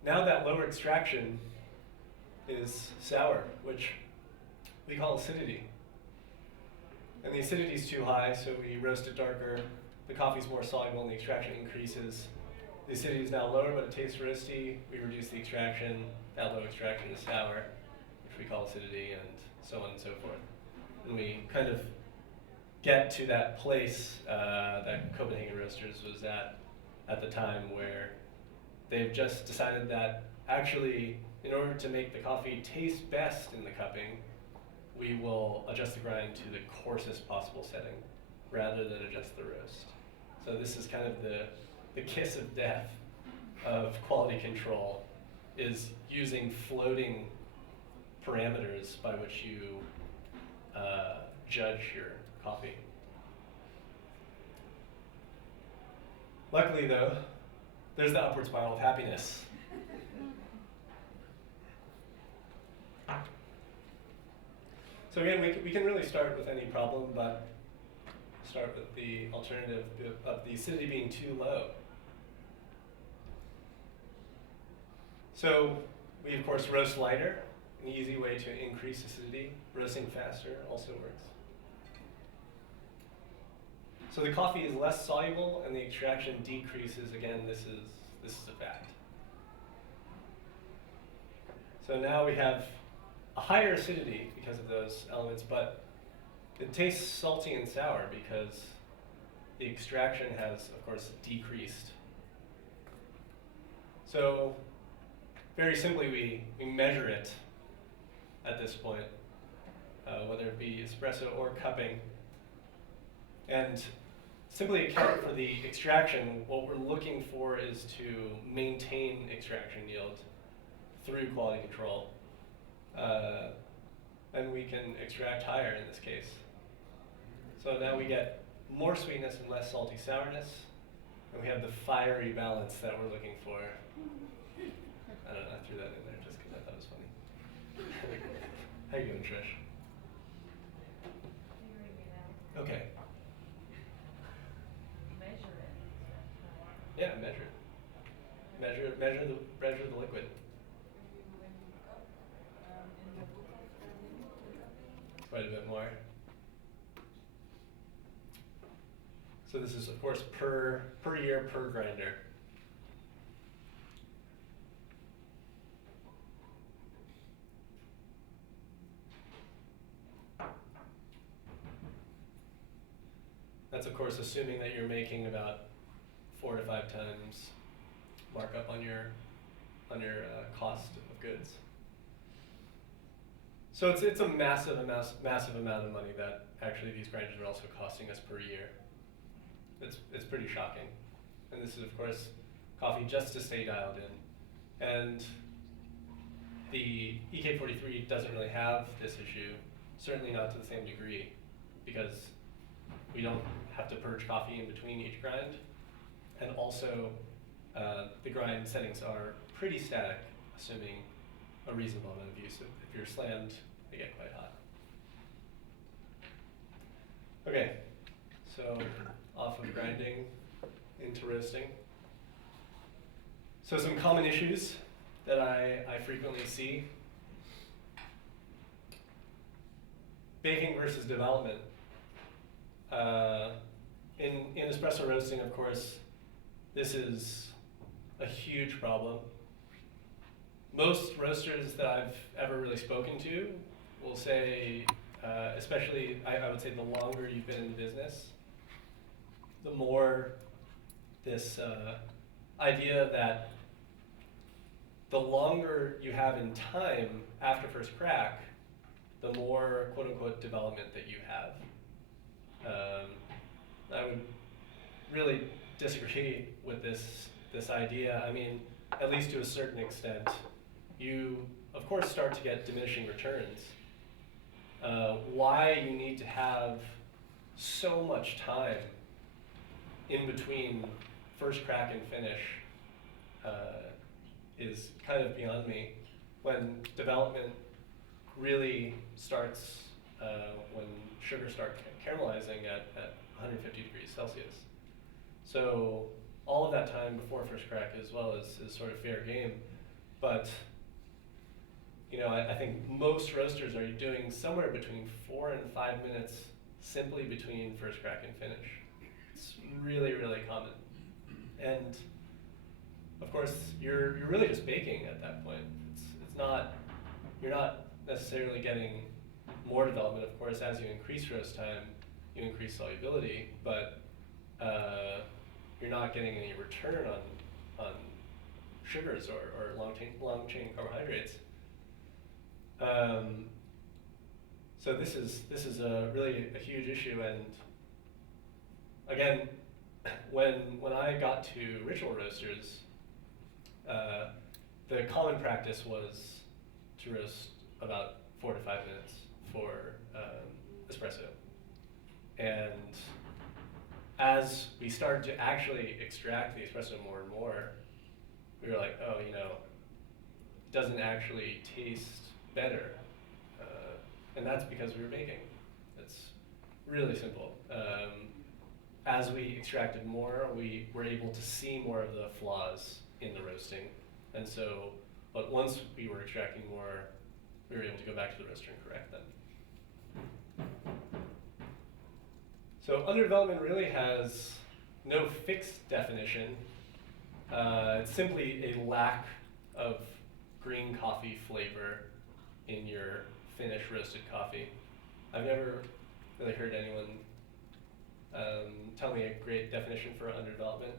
now that lower extraction is sour, which we call acidity. And the acidity is too high, so we roast it darker. The coffee's more soluble and the extraction increases. The acidity is now lower, but it tastes roasty. We reduce the extraction. That low extraction is sour, which we call acidity, and so on and so forth. And we kind of get to that place that Copenhagen Roasters was at the time, where they've just decided that actually, in order to make the coffee taste best in the cupping, we will adjust the grind to the coarsest possible setting rather than adjust the roast. So this is kind of the kiss of death of quality control, is using floating parameters by which you judge your coffee. Luckily though, there's the upward spiral of happiness. So again, we can really start with any problem, but start with the alternative of the acidity being too low. So we of course roast lighter, an easy way to increase acidity. Roasting faster also works. So the coffee is less soluble and the extraction decreases. Again, this is a fact. So now we have a higher acidity because of those elements, but it tastes salty and sour because the extraction has, of course, decreased. So very simply, we measure it at this point, whether it be espresso or cupping, and simply account for the extraction. What we're looking for is to maintain extraction yield through quality control. And we can extract higher in this case. So now we get more sweetness and less salty sourness, and we have the fiery balance that we're looking for. I don't know, I threw that in there just because I thought it was funny. How you doing, Trish? Okay. Measure it. Yeah, measure it. Measure the liquid. Quite a bit more. So this is, of course, per year per grinder. That's, of course, assuming that you're making about 4 to 5 times markup on your cost of goods. So it's a massive amount of money that actually these grinders are also costing us per year. It's pretty shocking. And this is, of course, coffee just to stay dialed in. And the EK43 doesn't really have this issue, certainly not to the same degree, because we don't have to purge coffee in between each grind. And also, the grind settings are pretty static, assuming a reasonable amount of use. If you're slammed, they get quite hot. Okay, so off of grinding into roasting. So some common issues that I frequently see. Baking versus development. In espresso roasting, of course, this is a huge problem. Most roasters that I've ever really spoken to will say, especially I would say the longer you've been in the business, the more this idea that the longer you have in time after first crack, the more quote unquote development that you have. I would really disagree with this idea. I mean, at least to a certain extent, you of course start to get diminishing returns. Why you need to have so much time in between first crack and finish is kind of beyond me. When development really starts when sugars start caramelizing at 150 degrees Celsius. So all of that time before first crack as well is sort of fair game. But you know, I think most roasters are doing somewhere between 4 and 5 minutes simply between first crack and finish. It's really, really common. And of course, you're really just baking at that point. It's not, you're not necessarily getting more development. Of course, as you increase roast time, you increase solubility, but you're not getting any return on sugars or long chain carbohydrates. So this is a really a huge issue, and again, when I got to ritual roasters, the common practice was to roast about 4 to 5 minutes for espresso. And as we started to actually extract the espresso more and more, we were like, oh, you know, it doesn't actually taste better. And that's because we were baking. It's really simple. As we extracted more, we were able to see more of the flaws in the roasting. And so, but once we were extracting more, we were able to go back to the roaster and correct them. So underdevelopment really has no fixed definition. It's simply a lack of green coffee flavor in your finished roasted coffee. I've never really heard anyone Tell me a great definition for underdevelopment.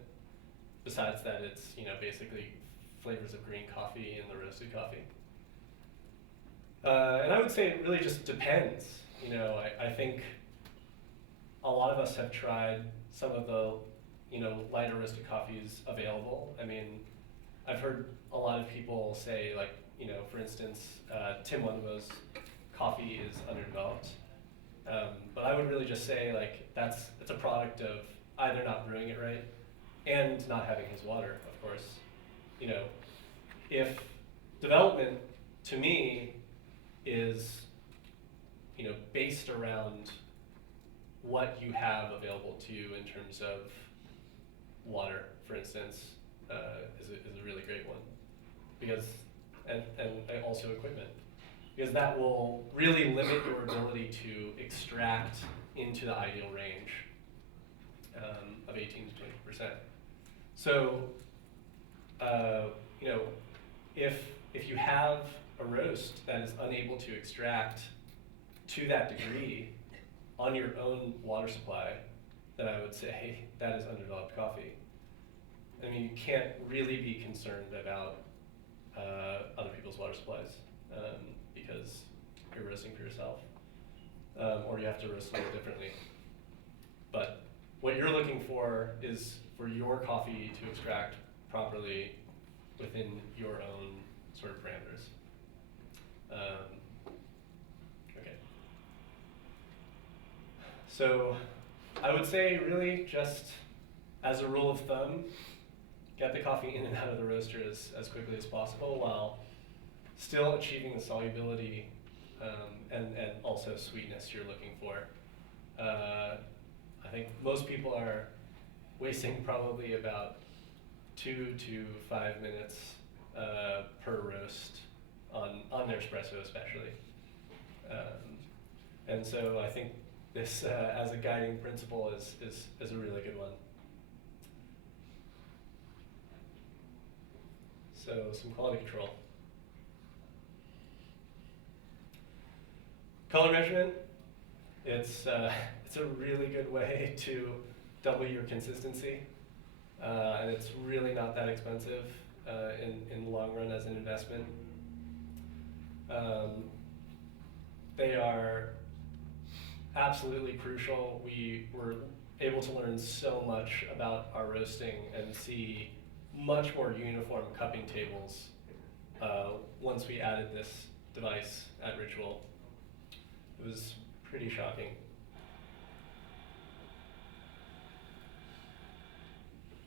Besides that, it's basically flavors of green coffee in the roasted coffee. And I would say it really just depends. I think a lot of us have tried some of the lighter roasted coffees available. I mean, I've heard a lot of people say, like, for instance, Tim Wendemo's coffee is underdeveloped. But I would really just say, like, it's a product of either not brewing it right and not having his water, of course. If development, to me, is based around what you have available to you in terms of water, for instance, is a really great one, because and also equipment, because that will really limit your ability to extract into the ideal range of 18 to 20%. So if you have a roast that is unable to extract to that degree on your own water supply, then I would say that is underdeveloped coffee. I mean, you can't really be concerned about other people's water supplies because you're roasting for yourself, or you have to roast a little differently. But what you're looking for is for your coffee to extract properly within your own sort of parameters. Okay. So I would say really just as a rule of thumb, get the coffee in and out of the roaster as quickly as possible while still achieving the solubility and also sweetness you're looking for. I think most people are wasting probably about 2 to 5 minutes per roast on their espresso especially. And so I think this as a guiding principle is a really good one. So some quality control. Color measurement, it's a really good way to double your consistency, and it's really not that expensive in the long run as an investment. They are absolutely crucial. We were able to learn so much about our roasting and see much more uniform cupping tables once we added this device at Ritual. It was pretty shocking.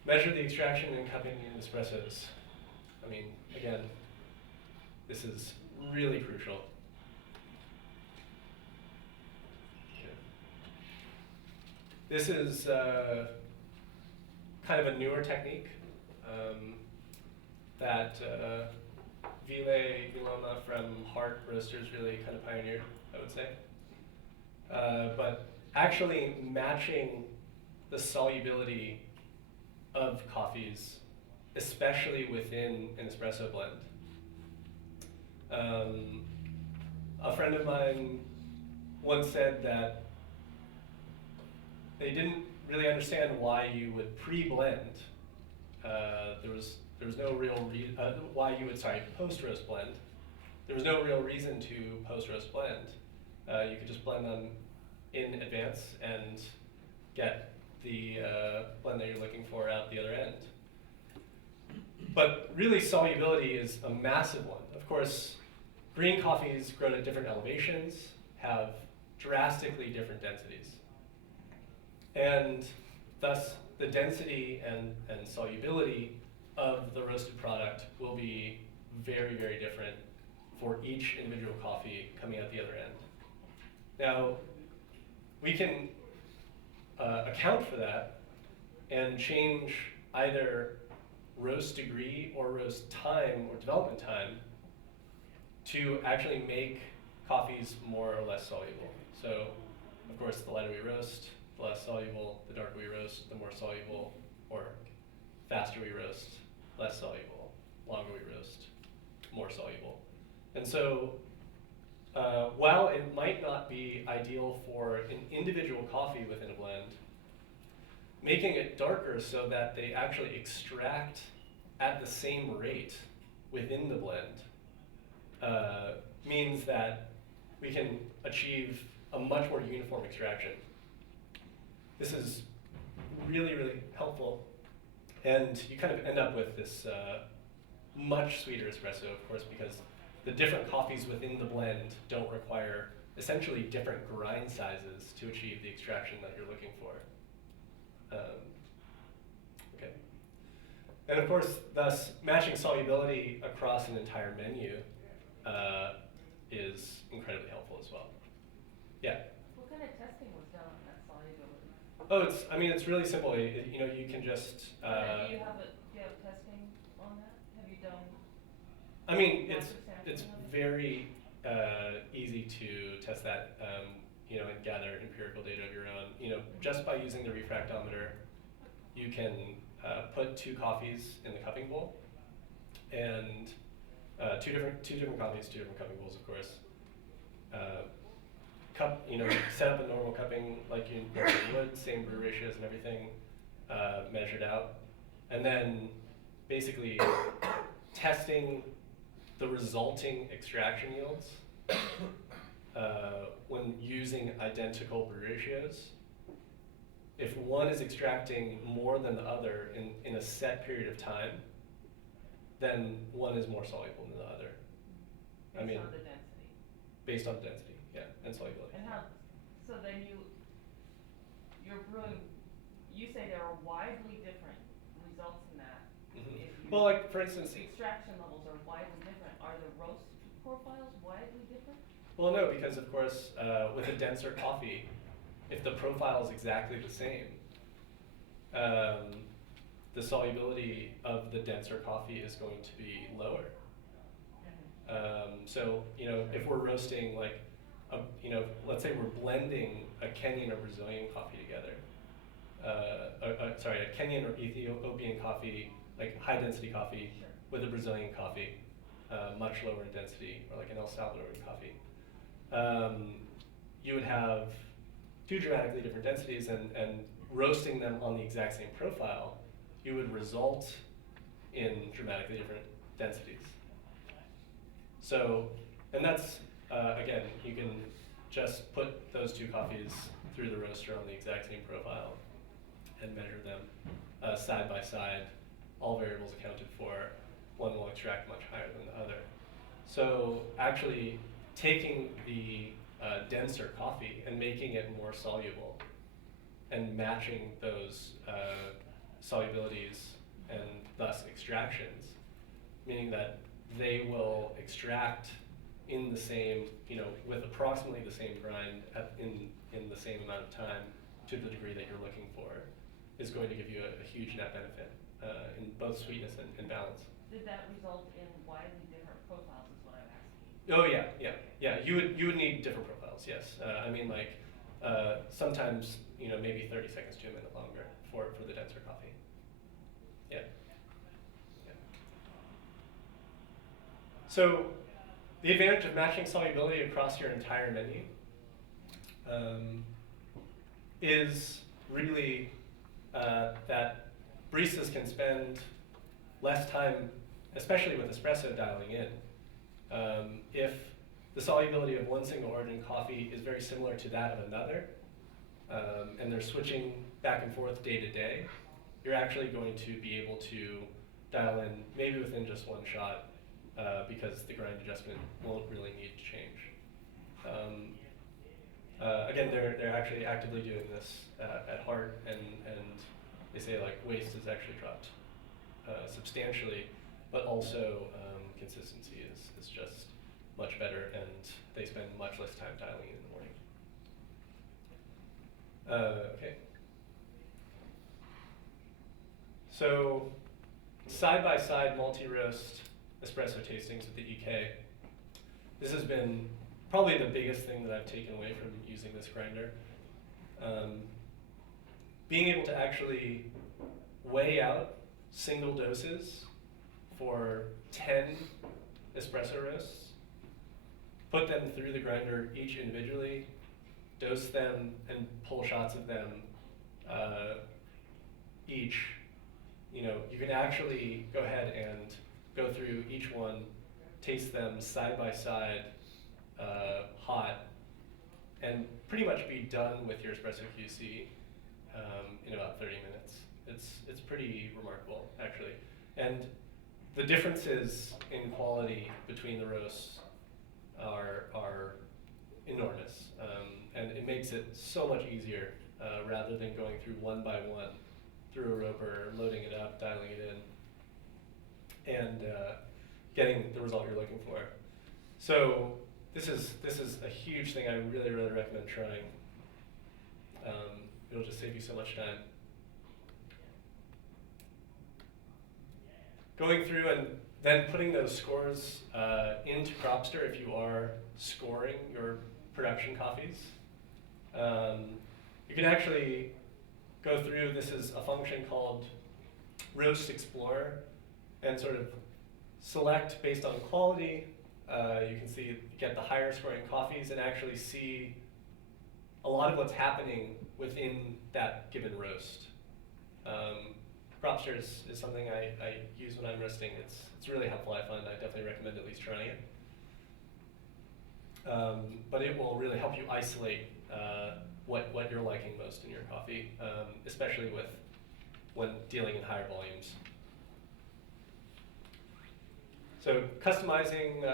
Measure the extraction and cupping in espressos. I mean, again, this is really crucial. Okay. This is kind of a newer technique that Ville Ilona from Hart Roasters really kind of pioneered, I would say. But actually matching the solubility of coffees, especially within an espresso blend. A friend of mine once said that they didn't really understand why you would pre-blend. There was no real why you would post-roast blend. There was no real reason to post-roast blend. You could just blend them in advance and get the blend that you're looking for out the other end. But really, solubility is a massive one. Of course, green coffees grown at different elevations have drastically different densities. And thus, the density and solubility of the roasted product will be very, very different for each individual coffee coming out the other end. Now, we can account for that and change either roast degree or roast time or development time to actually make coffees more or less soluble. So, of course, the lighter we roast, the less soluble, the darker we roast, the more soluble, or faster we roast, less soluble, longer we roast, more soluble. And so, while it might not be ideal for an individual coffee within a blend, making it darker so that they actually extract at the same rate within the blend means that we can achieve a much more uniform extraction. This is really, really helpful. And you kind of end up with this much sweeter espresso, of course, because the different coffees within the blend don't require essentially different grind sizes to achieve the extraction that you're looking for. Okay. And of course, thus, matching solubility across an entire menu is incredibly helpful as well. Yeah? What kind of testing was done on that solubility? Oh, it's really simple. You can just. Do you have testing on that? Have you done? It's very easy to test that, and gather empirical data of your own. Just by using the refractometer, you can put 2 coffees in the cupping bowl, and two different coffees, 2 different cupping bowls, of course. Set up a normal cupping like you would, same brew ratios and everything, measured out, and then basically testing the resulting extraction yields when using identical brew ratios. If one is extracting more than the other in a set period of time, then one is more soluble than the other. Based on the density. Based on density, yeah, and solubility. And so then you're brewing, you say there are widely different results in that. Mm-hmm. Well, like for instance, the extraction levels are widely different. Are the roast profiles widely different? Well, no, because of course, with a denser coffee, if the profile is exactly the same, the solubility of the denser coffee is going to be lower. So, if we're roasting let's say we're blending a Kenyan or Brazilian coffee together, a Kenyan or Ethiopian coffee, like high density coffee, sure, with a Brazilian coffee, much lower in density, or like an El Salvadorian coffee, you would have 2 dramatically different densities, and roasting them on the exact same profile, you would result in dramatically different densities. So, and that's, again, you can just put those 2 coffees through the roaster on the exact same profile and measure them side by side, all variables accounted for. One will extract much higher than the other. So actually taking the denser coffee and making it more soluble and matching those solubilities and thus extractions, meaning that they will extract in the same, with approximately the same grind in the same amount of time to the degree that you're looking for, is going to give you a huge net benefit in both sweetness and balance. Did that result in widely different profiles is what I'm asking? Oh yeah. You would need different profiles, yes. Sometimes, maybe 30 seconds to a minute longer for the denser coffee. Yeah. So the advantage of matching solubility across your entire menu is really that baristas can spend less time, especially with espresso, dialing in. If the solubility of one single origin coffee is very similar to that of another, and they're switching back and forth day to day, you're actually going to be able to dial in maybe within just one shot, because the grind adjustment won't really need to change. Again, they're actually actively doing this at heart, and they say waste has actually dropped substantially, but also consistency is just much better, and they spend much less time dialing in the morning. Okay. So, side-by-side multi-roast espresso tastings with the EK. This has been probably the biggest thing that I've taken away from using this grinder. Being able to actually weigh out single doses for 10 espresso roasts, put them through the grinder each individually, dose them, and pull shots of them each, you can actually go ahead and go through each one, taste them side by side, hot, and pretty much be done with your espresso QC in about 30 minutes. It's pretty remarkable, actually. And the differences in quality between the roasts are enormous, and it makes it so much easier rather than going through one by one through a roper, loading it up, dialing it in, and getting the result you're looking for. So this is a huge thing I really recommend trying. It'll just save you so much time. Going through and then putting those scores into Cropster if you are scoring your production coffees. You can actually go through, this is a function called Roast Explorer, and sort of select based on quality. You can see, get the higher scoring coffees and actually see a lot of what's happening within that given roast. Cropster is something I use when I'm roasting. It's really helpful, I find. I definitely recommend at least trying it. But it will really help you isolate what you're liking most in your coffee, especially when dealing in higher volumes. So customizing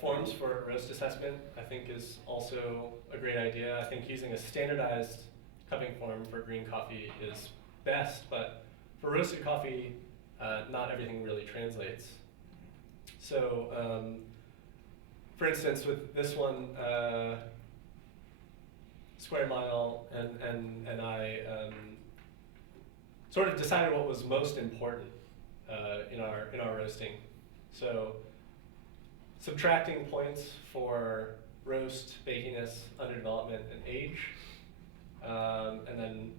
forms for roast assessment, I think, is also a great idea. I think using a standardized cupping form for green coffee is best, but for roasted coffee, not everything really translates. So, for instance, with this one, Square Mile and I sort of decided what was most important in our roasting. So, subtracting points for roast, bakiness, underdevelopment, and age, and then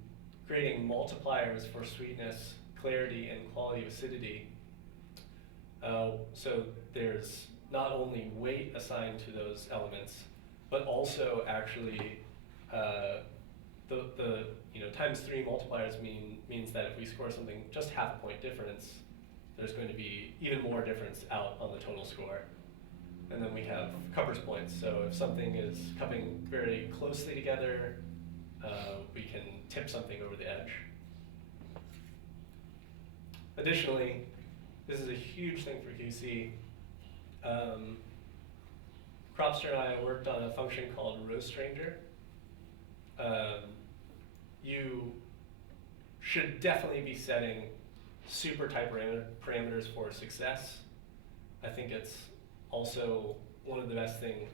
creating multipliers for sweetness, clarity, and quality of acidity. So there's not only weight assigned to those elements, but also actually the ×3 multipliers means that if we score something just half a point difference, there's going to be even more difference out on the total score. And then we have cuppers points. So if something is cupping very closely together, we can tip something over the edge. Additionally, this is a huge thing for QC. Cropster and I worked on a function called Roast Ranger. You should definitely be setting super tight parameters for success. I think it's also one of the best things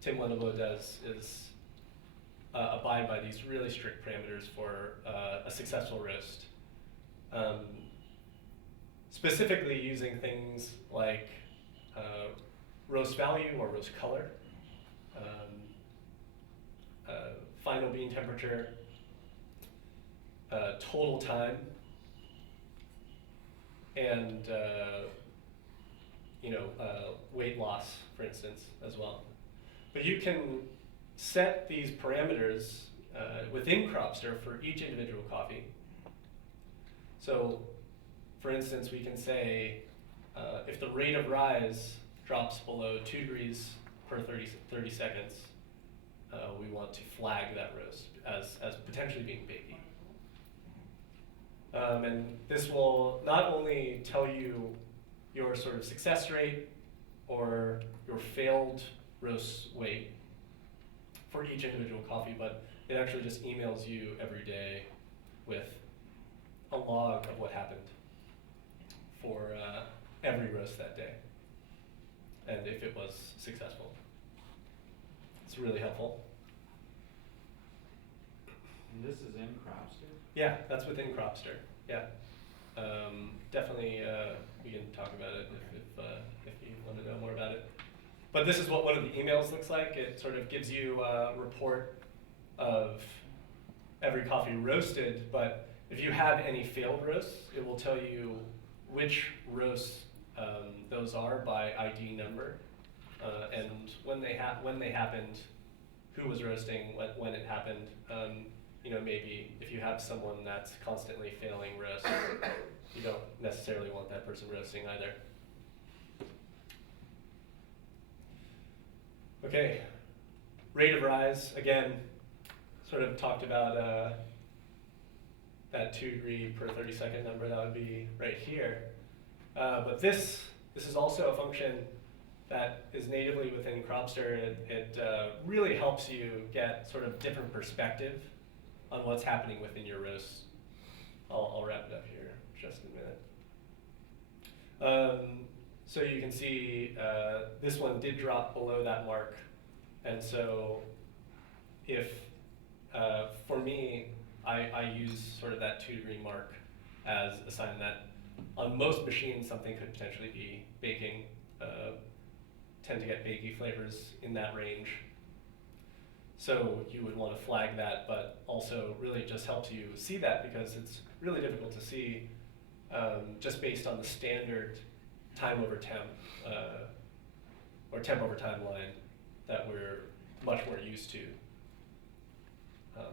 Tim Wendelbo does is abide by these really strict parameters for a successful roast. Specifically using things like roast value or roast color, final bean temperature, total time, and weight loss, for instance, as well. But you can set these parameters within Cropster for each individual coffee. So, for instance, we can say if the rate of rise drops below 2 degrees per 30 seconds, we want to flag that roast as potentially being baking. And this will not only tell you your sort of success rate or your failed roast weight for each individual coffee, but it actually just emails you every day with a log of what happened for every roast that day, and if it was successful. It's really helpful. And this is in Cropster? Yeah, that's within Cropster. Yeah, definitely we can talk about it if you want to know more about it. But this is what one of the emails looks like. It sort of gives you a report of every coffee roasted, but if you have any failed roasts, it will tell you which roasts those are by ID number, and when they happened, who was roasting, when it happened. maybe if you have someone that's constantly failing roast, you don't necessarily want that person roasting either. Okay, rate of rise, again, sort of talked about that 2 degree per 30-second number, that would be right here. But this is also a function that is natively within Cropster. It really helps you get sort of different perspective on what's happening within your roast. I'll wrap it up here just in a minute. So you can see this one did drop below that mark. And so if, for me, I use sort of that 2 degree mark as a sign that on most machines something could potentially be baking, tend to get bakey flavors in that range. So you would want to flag that, but also really just helps you see that because it's really difficult to see just based on the standard time over temp or temp over time line that we're much more used to.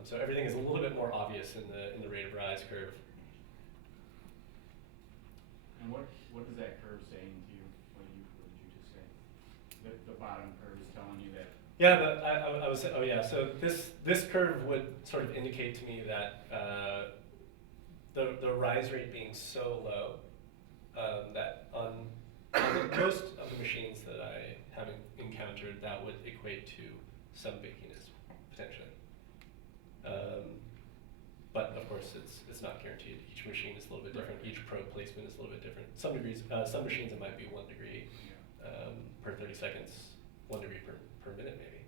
So everything is a little bit more obvious in the rate of rise curve. And what does that curve saying to you? What did you just say? The bottom curve is telling you that. Yeah, but I was oh yeah. So this curve would sort of indicate to me that the rise rate being so low that on most of the machines that I have encountered, that would equate to some bakiness potentially. But of course, it's not guaranteed. Each machine is a little bit different. Each probe placement is a little bit different. Some machines it might be 1 degree per 30 seconds, 1 degree per minute maybe.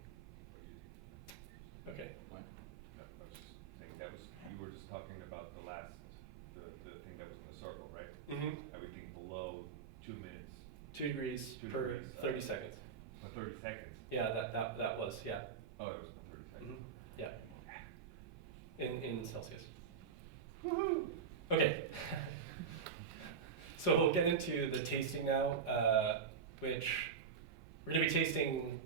Okay. I was just saying you were just talking about the thing that was in the circle, right? Mm-hmm. Everything below 2 minutes. 2 degrees 2 per degrees, 30 seconds. 30 seconds. Yeah, that was, yeah. Oh, it was 30 seconds. Mm-hmm. Yeah. In Celsius. Woohoo! Okay. So we'll get into the tasting now, which we're going to be tasting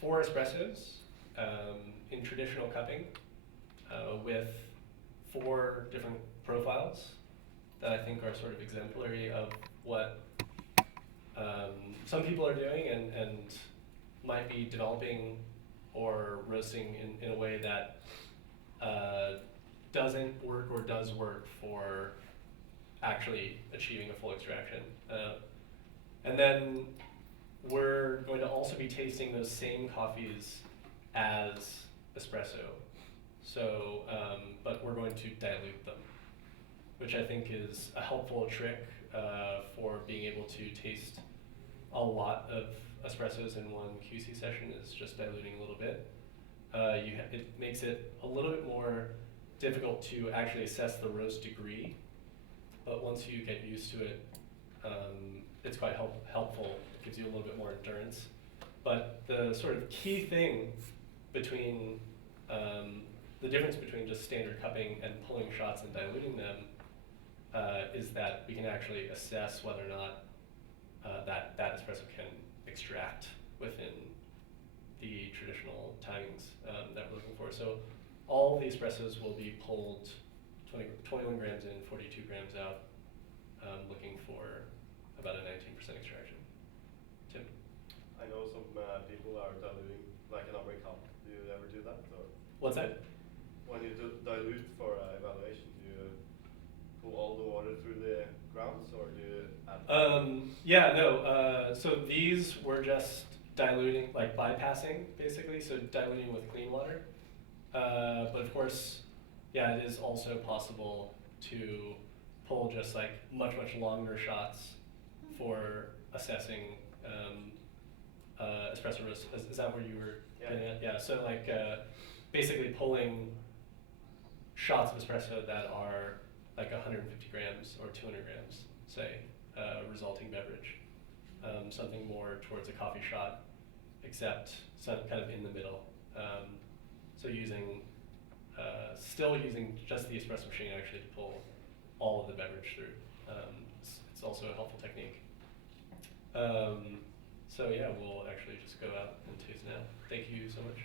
4 espressos in traditional cupping with 4 different profiles that I think are sort of exemplary of what some people are doing and might be developing or roasting in a way that doesn't work or does work for actually achieving a full extraction. And then we're going to also be tasting those same coffees as espresso. So, but we're going to dilute them, which I think is a helpful trick for being able to taste a lot of espressos in one QC session, is just diluting a little bit. It makes it a little bit more difficult to actually assess the roast degree, but once you get used to it, it's quite helpful. It gives you a little bit more endurance. But the sort of key thing between the difference between just standard cupping and pulling shots and diluting them is that we can actually assess whether or not that espresso can extract within the traditional timings that we're looking for. So all the espressos will be pulled 21 grams in, 42 grams out, looking for about a 19% extraction. Tim? I know some people are diluting like an every cup. Do you ever do that? Or What's that? when you dilute for evaluation, do you pull all the water through the grounds, or do you add? Yeah, no. So these were just diluting, like bypassing, basically. So diluting with clean water. But of course, yeah, it is also possible to pull just like much longer shots for assessing espresso roast. Is that where you were getting at? Yeah. So like basically pulling shots of espresso that are like 150 grams or 200 grams, say, resulting beverage. Something more towards a coffee shot, except kind of in the middle. So still using just the espresso machine actually to pull all of the beverage through. It's also a helpful technique. So yeah, we'll actually just go out and taste now. Thank you so much.